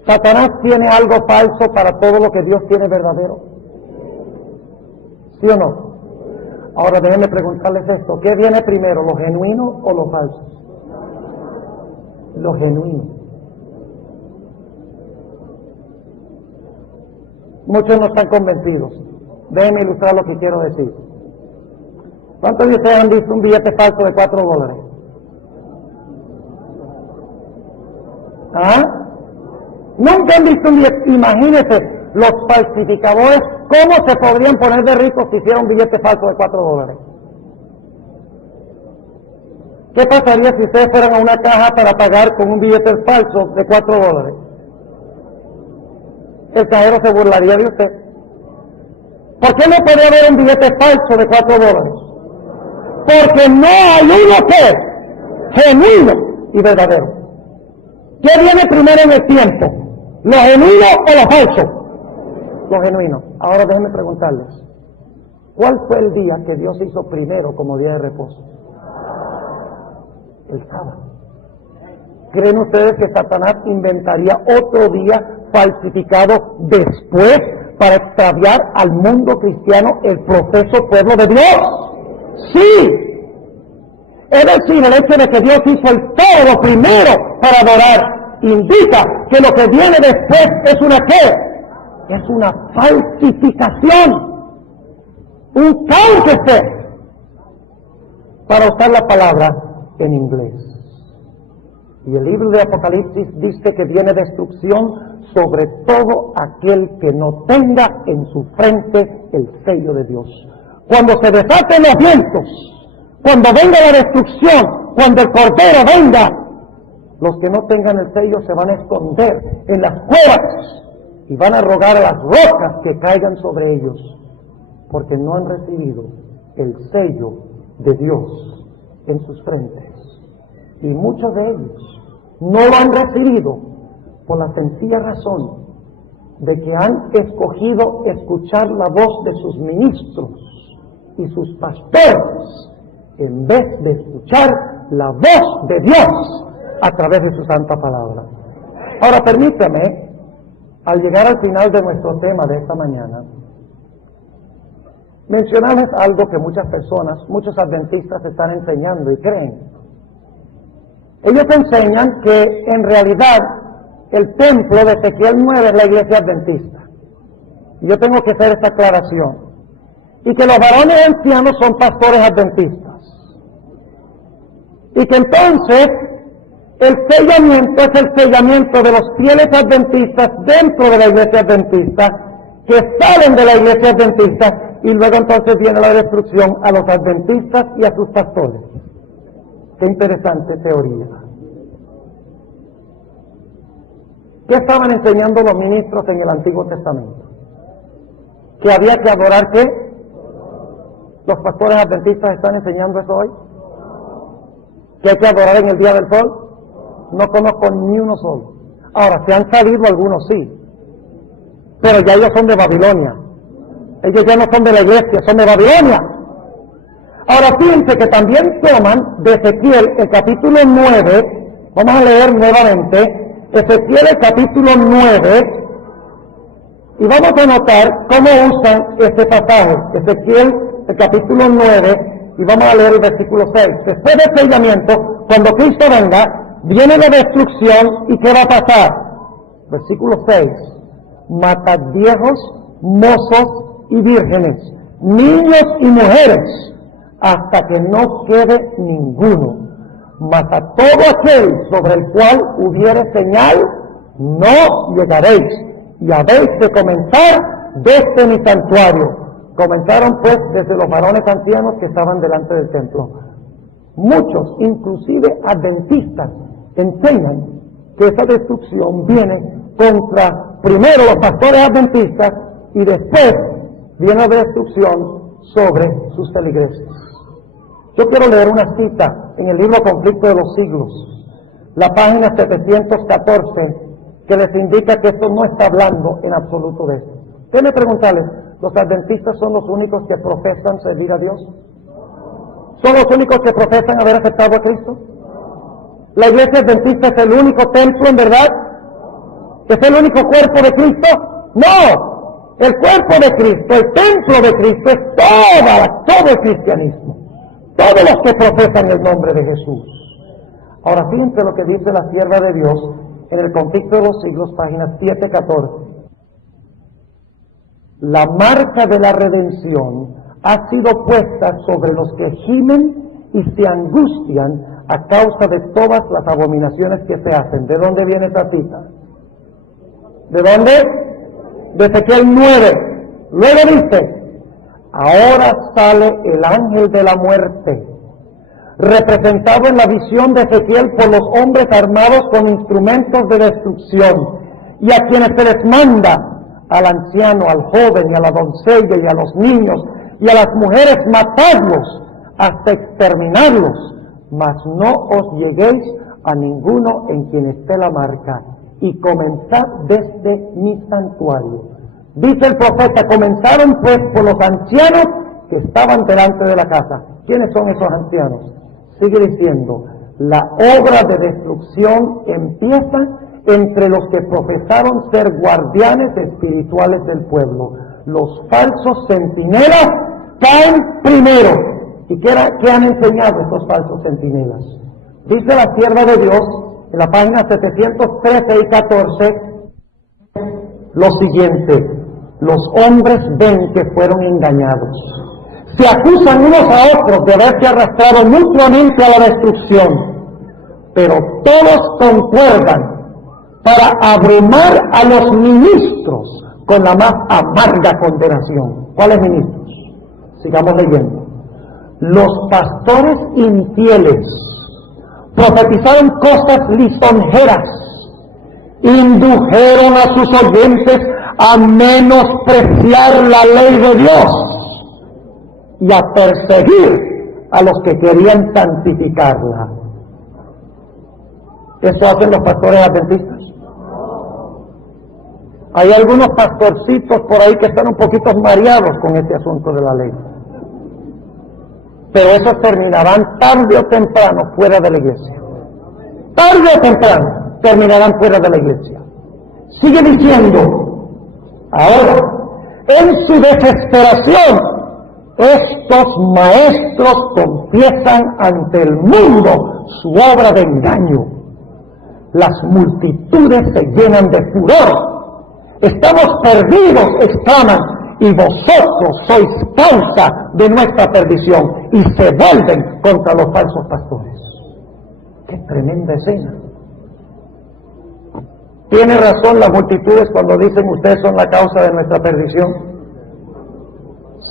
¿Satanás tiene algo falso para todo lo que Dios tiene verdadero? ¿Sí o no? Ahora déjenme preguntarles esto. ¿Qué viene primero, lo genuino o lo falso? Lo genuino. Muchos no están convencidos. Déjenme ilustrar lo que quiero decir. ¿Cuántos de ustedes han visto un billete falso de $4? ¿Ah? Nunca han visto un billete. Imagínense los falsificadores, ¿cómo se podrían poner de ricos si hicieran un billete falso de $4? ¿Qué pasaría si ustedes fueran a una caja para pagar con un billete falso de $4? El cajero se burlaría de usted. ¿Por qué no podría haber un billete falso de $4? Porque no hay uno que es genuino y verdadero. ¿Qué viene primero en el tiempo? ¿Lo genuino o lo falso? Lo genuino. Ahora déjenme preguntarles, ¿cuál fue el día que Dios hizo primero como día de reposo? El sábado. ¿Creen ustedes que Satanás inventaría otro día falsificado después para extraviar al mundo cristiano el profeso pueblo de Dios? Sí. Es decir, el hecho de que Dios hizo el sábado primero para adorar indica que lo que viene después es una ¿qué? Es una falsificación, un counterfeit, para usar la palabra en inglés. Y el libro de Apocalipsis dice que viene destrucción sobre todo aquel que no tenga en su frente el sello de Dios. Cuando se desaten los vientos, cuando venga la destrucción, cuando el Cordero venga, los que no tengan el sello se van a esconder en las cuevas y van a rogar a las rocas que caigan sobre ellos, porque no han recibido el sello de Dios en sus frentes. Y muchos de ellos no lo han recibido por la sencilla razón de que han escogido escuchar la voz de sus ministros y sus pastores en vez de escuchar la voz de Dios a través de su santa palabra. Ahora permítame, al llegar al final de nuestro tema de esta mañana, mencionarles algo que muchas personas, muchos adventistas están enseñando y creen. Ellos enseñan que en realidad el templo de Ezequiel 9 es la iglesia adventista. Y yo tengo que hacer esta aclaración. Y que los varones ancianos son pastores adventistas. Y que entonces El sellamiento es el sellamiento de los fieles adventistas dentro de la iglesia adventista, que salen de la iglesia adventista, y luego entonces viene la destrucción a los adventistas y a sus pastores. Qué interesante teoría. ¿Qué estaban enseñando los ministros en el Antiguo Testamento? ¿Que había que adorar qué? ¿Los pastores adventistas están enseñando eso hoy? ¿Que hay que adorar en el día del sol? No conozco ni uno solo. Ahora, se han sabido algunos, sí, pero ya ellos son de Babilonia. Ellos ya no son de la iglesia, son de Babilonia. Ahora fíjense que también toman de Ezequiel el capítulo 9, vamos a leer nuevamente, Ezequiel el capítulo 9, y vamos a notar cómo usan este pasaje, Ezequiel el capítulo 9, y vamos a leer el versículo 6. Después del sellamiento, cuando Cristo venga, viene la destrucción, ¿y qué va a pasar? Versículo 6, matad viejos, mozos y vírgenes, niños y mujeres, hasta que no quede ninguno. Mas a todo aquel sobre el cual hubiere señal, no llegaréis, y habéis de comenzar desde mi santuario. Comenzaron pues desde los varones ancianos que estaban delante del templo. Muchos, inclusive adventistas, enseñan que esa destrucción viene contra primero los pastores adventistas y después viene la destrucción sobre sus feligreses. Yo quiero leer una cita en el libro Conflicto de los Siglos, la página 714, que les indica que esto no está hablando en absoluto de esto. Déjenme preguntarles, ¿los adventistas son los únicos que profesan servir a Dios? ¿Son los únicos que profesan haber aceptado a Cristo? ¿La iglesia adventista es el único templo en verdad? ¿Es el único cuerpo de Cristo? ¡No! El cuerpo de Cristo, el templo de Cristo es todo el cristianismo. Todos los que profesan el nombre de Jesús. Ahora fíjense lo que dice la sierva de Dios en el Conflicto de los Siglos, páginas 714. La marca de la redención ha sido puesta sobre los que gimen y se angustian a causa de todas las abominaciones que se hacen. ¿De dónde viene esta cita? ¿De dónde? De Ezequiel 9. Luego dice: ahora sale el ángel de la muerte, representado en la visión de Ezequiel por los hombres armados con instrumentos de destrucción, y a quienes se les manda, al anciano, al joven y a la doncella y a los niños y a las mujeres, matadlos hasta exterminarlos, mas no os lleguéis a ninguno en quien esté la marca, y comenzad desde mi santuario. Dice el profeta: comenzaron pues por los ancianos que estaban delante de la casa. ¿Quiénes son esos ancianos? Sigue diciendo: la obra de destrucción empieza entre los que profesaron ser guardianes espirituales del pueblo. Los falsos centinelas caen primero. ¿Y qué han enseñado estos falsos centinelas? Dice la sierva de Dios en la página 713 y 14 lo siguiente: los hombres ven que fueron engañados, se acusan unos a otros de haberse arrastrado mutuamente a la destrucción, pero todos concuerdan para abrumar a los ministros con la más amarga condenación. ¿Cuáles ministros? Sigamos leyendo. Los pastores infieles profetizaron cosas lisonjeras, indujeron a sus oyentes a menospreciar la ley de Dios y a perseguir a los que querían santificarla. ¿Eso hacen los pastores adventistas? Hay algunos pastorcitos por ahí que están un poquito mareados con este asunto de la ley, pero esos terminarán tarde o temprano fuera de la iglesia. Tarde o temprano terminarán fuera de la iglesia. Sigue diciendo: ahora, en su desesperación, estos maestros confiesan ante el mundo su obra de engaño. Las multitudes se llenan de furor. Estamos perdidos, exclaman, y vosotros sois causa de nuestra perdición, y se vuelven contra los falsos pastores. ¡Qué tremenda escena! ¿Tiene razón las multitudes cuando dicen ustedes son la causa de nuestra perdición?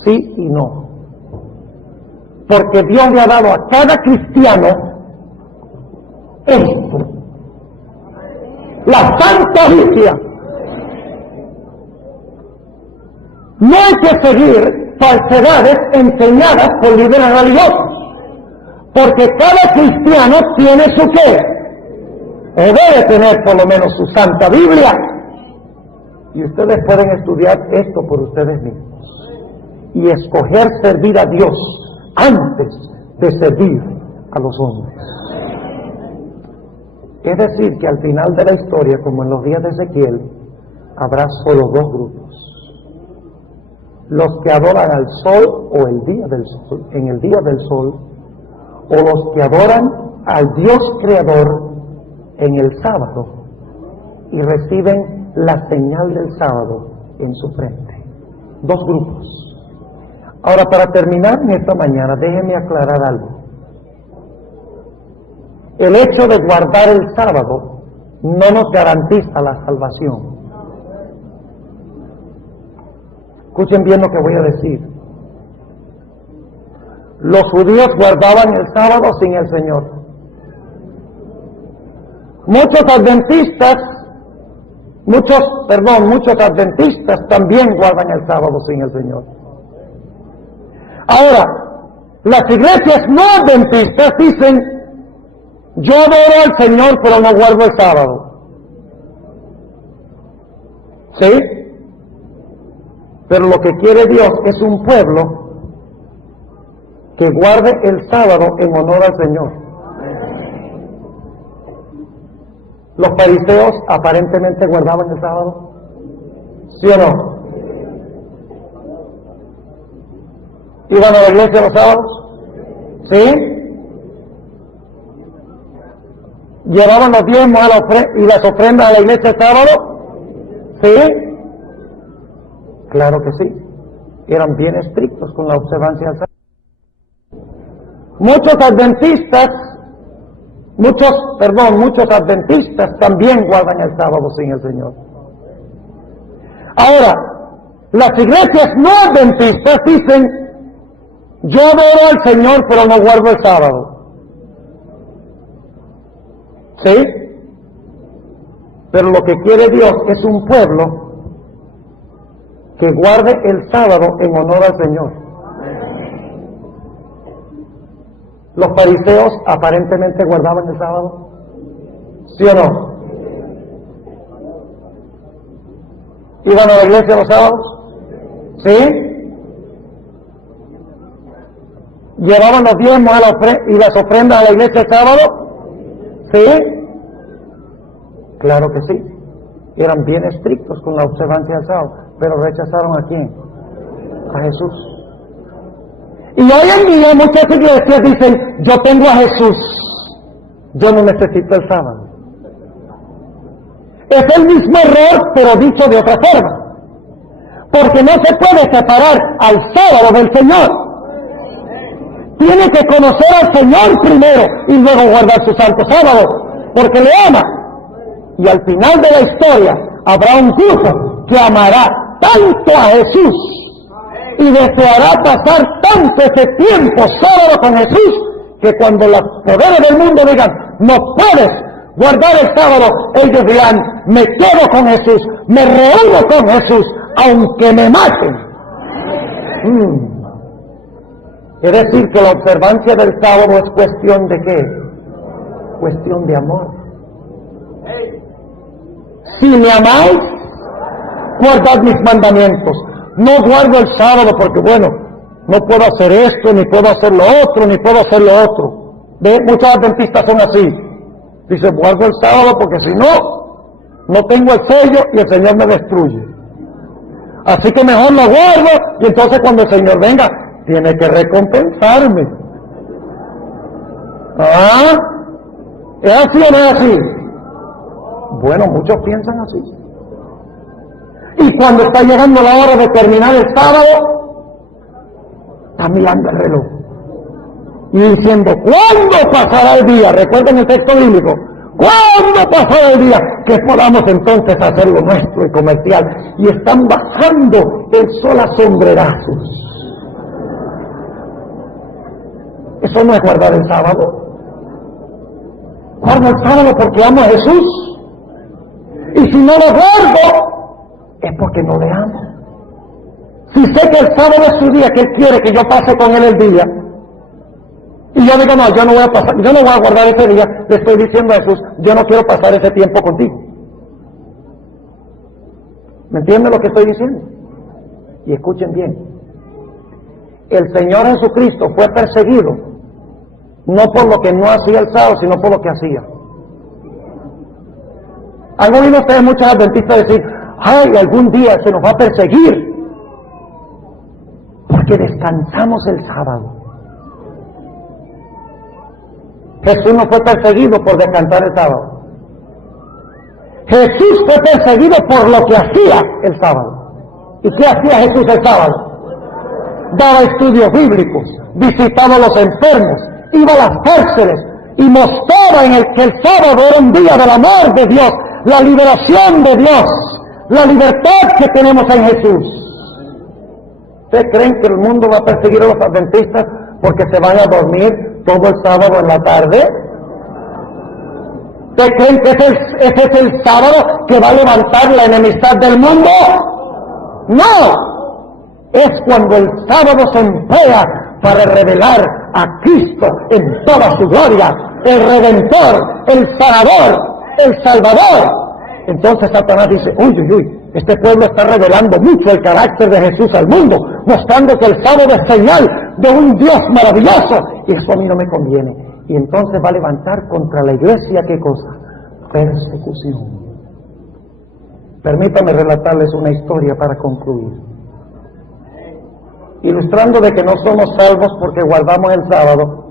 Sí y no. Porque Dios le ha dado a cada cristiano esto: la Santa Biblia. No hay que seguir falsedades enseñadas por líderes religiosos, porque cada cristiano tiene su qué, o debe tener por lo menos su Santa Biblia, y ustedes pueden estudiar esto por ustedes mismos y escoger servir a Dios antes de servir a los hombres. Es decir, que al final de la historia, como en los días de Ezequiel, habrá solo dos grupos: los que adoran al sol o el día del sol, en el día del sol, o los que adoran al Dios creador en el sábado y reciben la señal del sábado en su frente. Dos grupos. Ahora, para terminar en esta mañana, déjenme aclarar algo. El hecho de guardar el sábado no nos garantiza la salvación. Escuchen bien lo que voy a decir. Los judíos guardaban el sábado sin el Señor. Muchos adventistas también guardan el sábado sin el Señor. Ahora, las iglesias no adventistas dicen: yo adoro al Señor pero no guardo el sábado. ¿Sí? Pero lo que quiere Dios es un pueblo que guarde el sábado en honor al Señor. Los fariseos aparentemente guardaban el sábado, ¿sí o no? ¿Iban a la iglesia los sábados? ¿Sí? ¿Llevaban los diezmos y las ofrendas a la iglesia el sábado? ¿Sí? Claro que sí. Eran bien estrictos con la observancia del sábado. Muchos adventistas también guardan el sábado sin el Señor. Ahora, las iglesias no adventistas dicen: yo adoro al Señor pero no guardo el sábado. ¿Sí? Pero lo que quiere Dios es un pueblo que guarde el sábado en honor al Señor. Los fariseos aparentemente guardaban el sábado, ¿sí o no? ¿Iban a la iglesia los sábados? ¿Sí? ¿Llevaban los diezmos y las ofrendas a la iglesia el sábado? ¿Sí? Claro que sí. Eran bien estrictos con la observancia del sábado, pero rechazaron ¿a quién? A Jesús. Y hoy en día muchas iglesias dicen: yo tengo a Jesús, yo no necesito el sábado. Es el mismo error, pero dicho de otra forma, porque no se puede separar al sábado del Señor. Tiene que conocer al Señor primero y luego guardar su santo sábado, porque le ama. Y al final de la historia habrá un grupo que amará tanto a Jesús y deseará pasar tanto ese tiempo solo con Jesús, que cuando los poderes del mundo digan: no puedes guardar el sábado, ellos dirán: me quedo con Jesús, me reúno con Jesús, aunque me maten. Es decir, que la observancia del sábado es cuestión de ¿qué? Cuestión de amor. Si me amáis, guardad mis mandamientos. No guardo el sábado porque, bueno, no puedo hacer esto, ni puedo hacer lo otro, ni puedo hacer lo otro. Muchos adventistas son así. Dice: guardo el sábado porque si no, no tengo el sello y el Señor me destruye. Así que mejor lo guardo, y entonces cuando el Señor venga, tiene que recompensarme. ¿Ah? ¿Es así o no es así? Bueno, muchos piensan así. Y cuando está llegando la hora de terminar el sábado, está mirando el reloj y diciendo: ¿cuándo pasará el día? Recuerden el texto bíblico: ¿Cuándo pasó el día que podamos entonces hacer lo nuestro y comercial? Y están bajando el sol a sombrerazos. Eso no es guardar el sábado. Guardo el sábado porque amo a Jesús. Y si no lo guardo, es porque no le amo. Si sé que el sábado es su día, que Él quiere que yo pase con Él el día, y yo digo, no, yo no voy a pasar, yo no voy a guardar ese día, le estoy diciendo a Jesús, yo no quiero pasar ese tiempo contigo. ¿Me entienden lo que estoy diciendo? Y escuchen bien. El Señor Jesucristo fue perseguido, no por lo que no hacía el sábado, sino por lo que hacía. ¿Han oído ustedes muchos adventistas decir, ay, algún día se nos va a perseguir? Porque descansamos el sábado. Jesús no fue perseguido por descansar el sábado. Jesús fue perseguido por lo que hacía el sábado. ¿Y qué hacía Jesús el sábado? Daba estudios bíblicos, visitaba a los enfermos, iba a las cárceles y mostraba en el que el sábado era un día del amor de Dios, la liberación de Dios, la libertad que tenemos en Jesús. ¿Ustedes creen que el mundo va a perseguir a los adventistas porque se van a dormir todo el sábado en la tarde? ¿Ustedes creen que ese es el sábado que va a levantar la enemistad del mundo? No. Es cuando el sábado se emplea para revelar a Cristo en toda su gloria, el Redentor, el Sanador, el Salvador. Entonces Satanás dice, uy, uy, uy, este pueblo está revelando mucho el carácter de Jesús al mundo, mostrando que el sábado es señal de un Dios maravilloso, y eso a mí no me conviene. Y entonces va a levantar contra la iglesia, ¿qué cosa? Persecución. Permítame relatarles una historia para concluir, ilustrando de que no somos salvos porque guardamos el sábado,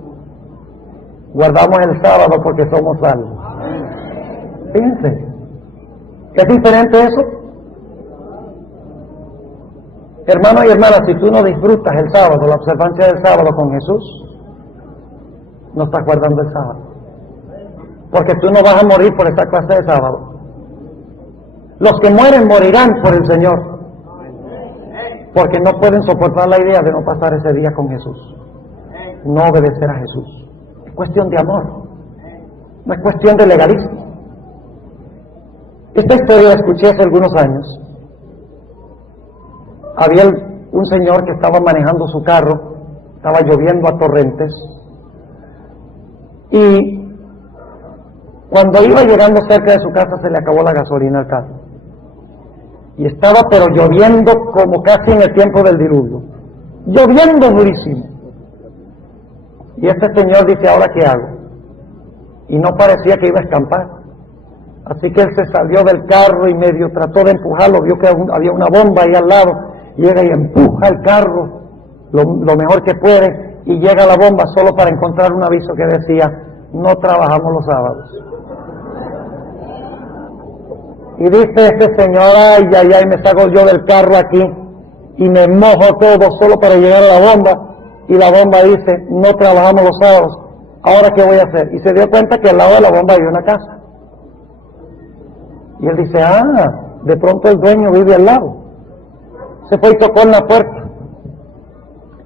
guardamos el sábado porque somos salvos. Fíjense, ¿es diferente eso? Hermano y hermana, si tú no disfrutas el sábado, la observancia del sábado con Jesús, no estás guardando el sábado, porque tú no vas a morir por esta clase de sábado. Los que mueren morirán por el Señor, porque no pueden soportar la idea de no pasar ese día con Jesús, no obedecer a Jesús. Es cuestión de amor, no es cuestión de legalismo. Esta historia la escuché hace algunos años. Había un señor que estaba manejando su carro, estaba lloviendo a torrentes, y cuando iba llegando cerca de su casa se le acabó la gasolina al carro. Y estaba pero lloviendo como casi en el tiempo del diluvio, lloviendo durísimo. Y este señor dice, ¿ahora qué hago? Y no parecía que iba a escampar. Así que él se salió del carro y medio trató de empujarlo, vio que había una bomba ahí al lado, llega y empuja el carro lo mejor que puede, y llega a la bomba solo para encontrar un aviso que decía, no trabajamos los sábados. Y dice este señor, ay, ay, ay, me saco yo del carro aquí y me mojo todo solo para llegar a la bomba, y la bomba dice, no trabajamos los sábados, ¿ahora qué voy a hacer? Y se dio cuenta que al lado de la bomba había una casa. Y él dice, de pronto el dueño vive al lado. Se fue y tocó en la puerta.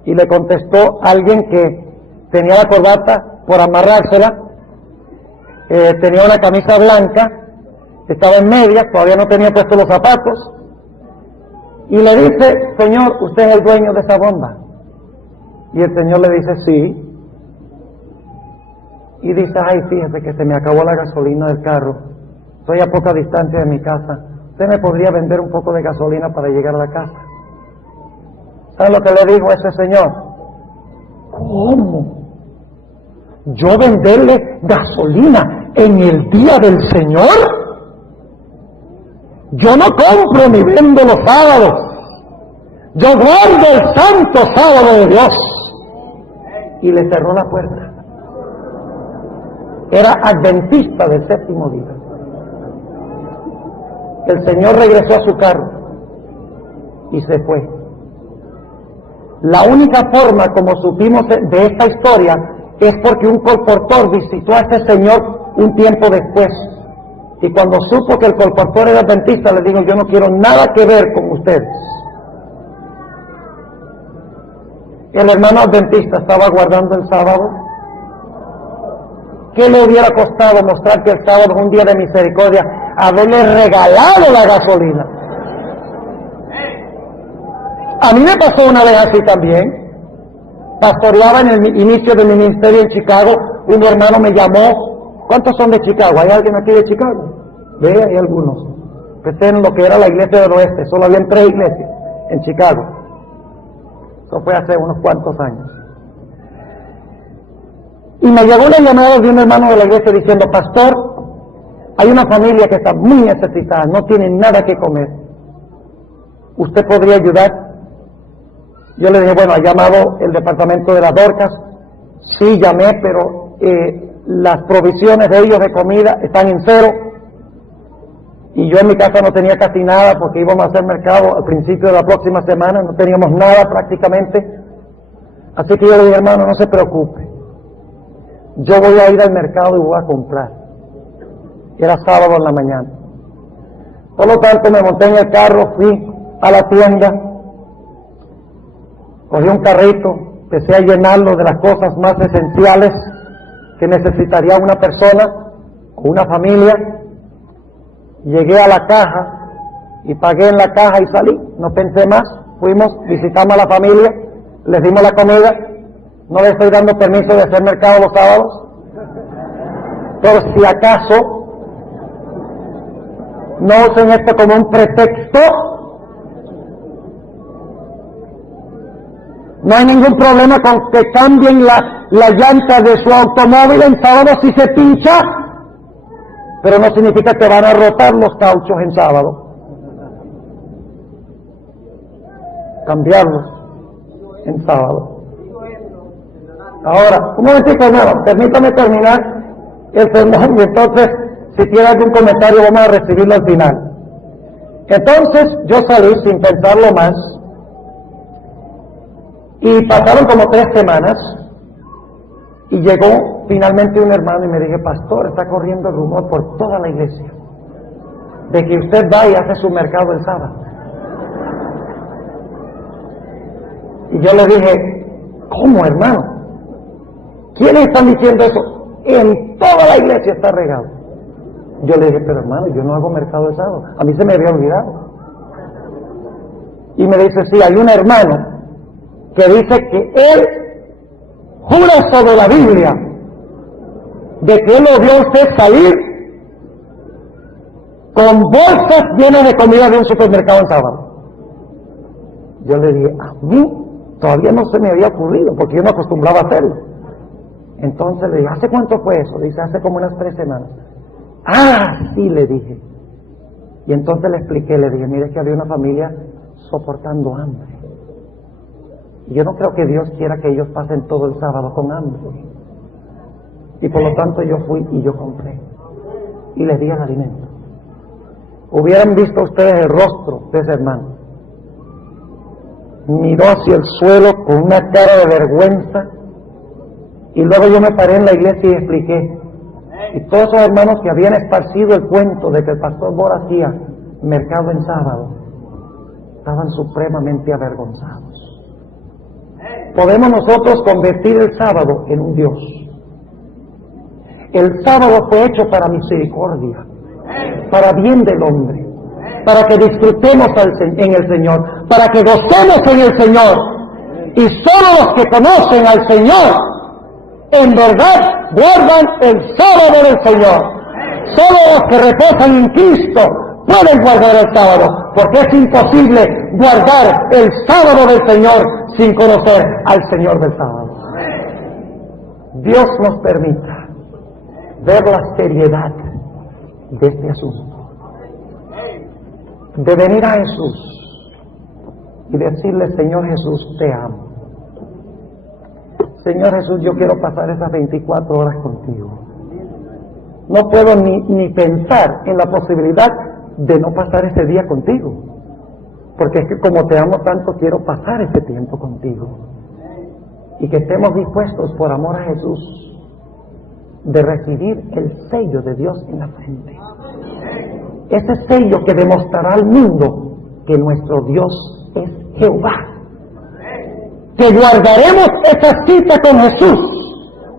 Y le contestó alguien que tenía la corbata por amarrársela, tenía una camisa blanca, estaba en medias, todavía no tenía puestos los zapatos. Y le dice, señor, ¿usted es el dueño de esa bomba? Y el señor le dice, sí. Y dice, ay, fíjese que se me acabó la gasolina del carro. Estoy a poca distancia de mi casa. ¿Usted me podría vender un poco de gasolina para llegar a la casa? ¿Sabe lo que le dijo a ese señor? ¿Cómo? ¿Yo venderle gasolina en el día del Señor? Yo no compro ni vendo los sábados. Yo guardo el santo sábado de Dios. Y le cerró la puerta. Era adventista del séptimo día. El Señor regresó a su carro y se fue. La única forma como supimos de esta historia es porque un colportor visitó a este señor un tiempo después. Y cuando supo que el colportor era adventista, le dijo, yo no quiero nada que ver con ustedes. El hermano adventista estaba guardando el sábado. ¿Qué le hubiera costado mostrar que el sábado es un día de misericordia? Haberle regalado la gasolina. A mí me pasó una vez así también. Pastoreaba en el inicio del ministerio en Chicago. Un hermano me llamó. ¿Cuántos son de Chicago? ¿Hay alguien aquí de Chicago? Ve, hay algunos. Empecé en lo que era la iglesia del oeste. Solo habían 3 iglesias en Chicago. Eso fue hace unos cuantos años. Y me llegó una llamada de un hermano de la iglesia diciendo, pastor, hay una familia que está muy necesitada, no tiene nada que comer. ¿Usted podría ayudar? Yo le dije, bueno, ¿ha llamado el departamento de las Dorcas? Sí, llamé, pero las provisiones de ellos de comida están en 0. Y yo en mi casa no tenía casi nada porque íbamos a hacer mercado al principio de la próxima semana, no teníamos nada prácticamente. Así que yo le dije, hermano, no se preocupe. Yo voy a ir al mercado y voy a comprar. Era sábado en la mañana. Por lo tanto, me monté en el carro, fui a la tienda, cogí un carrito, empecé a llenarlo de las cosas más esenciales que necesitaría una persona o una familia. Llegué a la caja y pagué en la caja y salí. No pensé más. Fuimos, visitamos a la familia, les dimos la comida. No les estoy dando permiso de hacer mercado los sábados. Pero si acaso, no usen esto como un pretexto. No hay ningún problema con que cambien la llanta de su automóvil en sábado si se pincha, pero no significa que van a rotar los cauchos en sábado. Cambiarlos en sábado. Ahora, un momentito, hermano, permítame terminar el sermón y entonces, si tiene algún comentario, vamos a recibirlo al final. Entonces, yo salí sin pensarlo más y pasaron como 3 semanas y llegó finalmente un hermano y me dije, pastor, está corriendo el rumor por toda la iglesia de que usted va y hace su mercado el sábado. Y yo le dije, ¿cómo, hermano? ¿Quiénes están diciendo eso? En toda la iglesia está regado. Yo le dije, pero hermano, yo no hago mercado el sábado. A mí se me había olvidado. Y me dice, sí, hay un hermano que dice que él jura sobre la Biblia de que él lo vio a usted salir con bolsas llenas de comida de un supermercado el sábado. Yo le dije, a mí todavía no se me había ocurrido porque yo no acostumbraba a hacerlo. Entonces le dije, ¿hace cuánto fue eso? Dice, hace como unas 3 semanas. Ah, sí, le dije. Y entonces le expliqué, le dije, mire que había una familia soportando hambre. Y yo no creo que Dios quiera que ellos pasen todo el sábado con hambre. Y por lo tanto yo fui y yo compré. Y les di el alimento. Hubieran visto ustedes el rostro de ese hermano. Miró hacia el suelo con una cara de vergüenza. Y luego yo me paré en la iglesia y expliqué. Y todos esos hermanos que habían esparcido el cuento de que el pastor Bora hacía mercado en sábado, estaban supremamente avergonzados. Podemos nosotros convertir el sábado en un Dios. El sábado fue hecho para misericordia, para bien del hombre, para que disfrutemos en el Señor, para que gocemos en el Señor. Y solo los que conocen al Señor, en verdad, guardan el sábado del Señor. Solo los que reposan en Cristo pueden guardar el sábado, porque es imposible guardar el sábado del Señor sin conocer al Señor del sábado. Dios nos permita ver la seriedad de este asunto, de venir a Jesús y decirle, Señor Jesús, te amo. Señor Jesús, yo quiero pasar esas 24 horas contigo. No puedo ni pensar en la posibilidad de no pasar ese día contigo, porque es que como te amo tanto, quiero pasar ese tiempo contigo. Y que estemos dispuestos por amor a Jesús de recibir el sello de Dios en la frente. Ese sello que demostrará al mundo que nuestro Dios es Jehová. Que guardaremos esa cita con Jesús,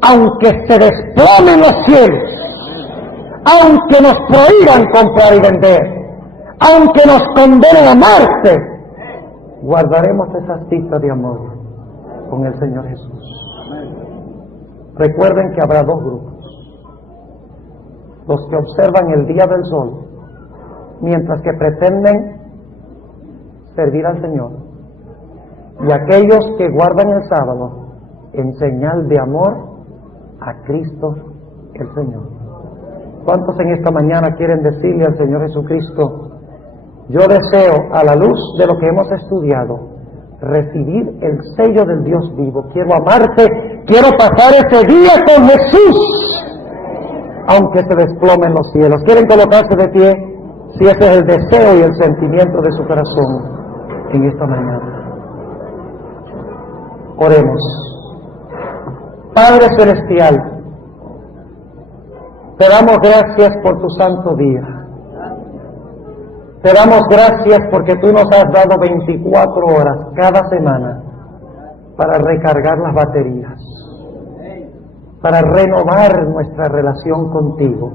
aunque se desplomen los cielos, aunque nos prohíban comprar y vender, aunque nos condenen a muerte, guardaremos esa cita de amor con el Señor Jesús. Recuerden que habrá dos grupos: los que observan el día del sol mientras que pretenden servir al Señor, y aquellos que guardan el sábado en señal de amor a Cristo el Señor. ¿Cuántos en esta mañana quieren decirle al Señor Jesucristo: yo deseo, a la luz de lo que hemos estudiado, recibir el sello del Dios vivo, quiero amarte, quiero pasar ese día con Jesús, aunque se desplomen los cielos? ¿Quieren colocarse de pie? Si ese es el deseo y el sentimiento de su corazón en esta mañana. Oremos. Padre Celestial, te damos gracias por tu santo día. Te damos gracias porque tú nos has dado 24 horas cada semana para recargar las baterías, para renovar nuestra relación contigo,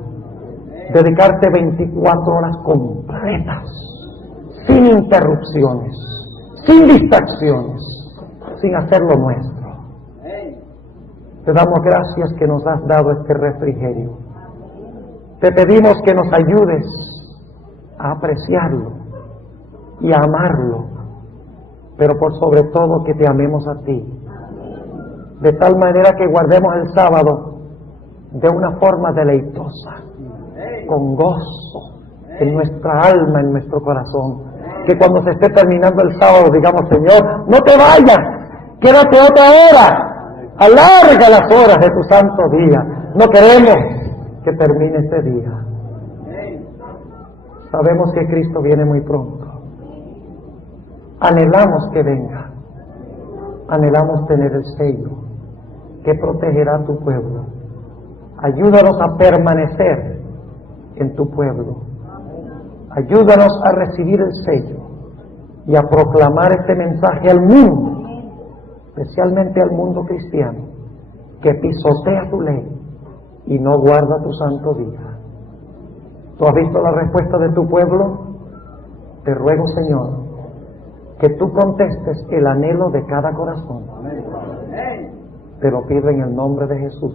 dedicarte 24 horas completas, sin interrupciones, sin distracciones, sin hacer lo nuestro. Te damos gracias que nos has dado este refrigerio. Te pedimos que nos ayudes a apreciarlo y a amarlo, pero por sobre todo que te amemos a ti, de tal manera que guardemos el sábado de una forma deleitosa, con gozo en nuestra alma, en nuestro corazón, que cuando se esté terminando el sábado digamos: Señor, no te vayas, quédate otra hora, alarga las horas de tu santo día. No queremos que termine este día. Sabemos que Cristo viene muy pronto. Anhelamos que venga. Anhelamos tener el sello que protegerá a tu pueblo. Ayúdanos a permanecer en tu pueblo. Ayúdanos a recibir el sello y a proclamar este mensaje al mundo, especialmente al mundo cristiano, que pisotea tu ley y no guarda tu santo día. ¿Tú has visto la respuesta de tu pueblo? Te ruego, Señor, que tú contestes el anhelo de cada corazón. Te lo pido en el nombre de Jesús.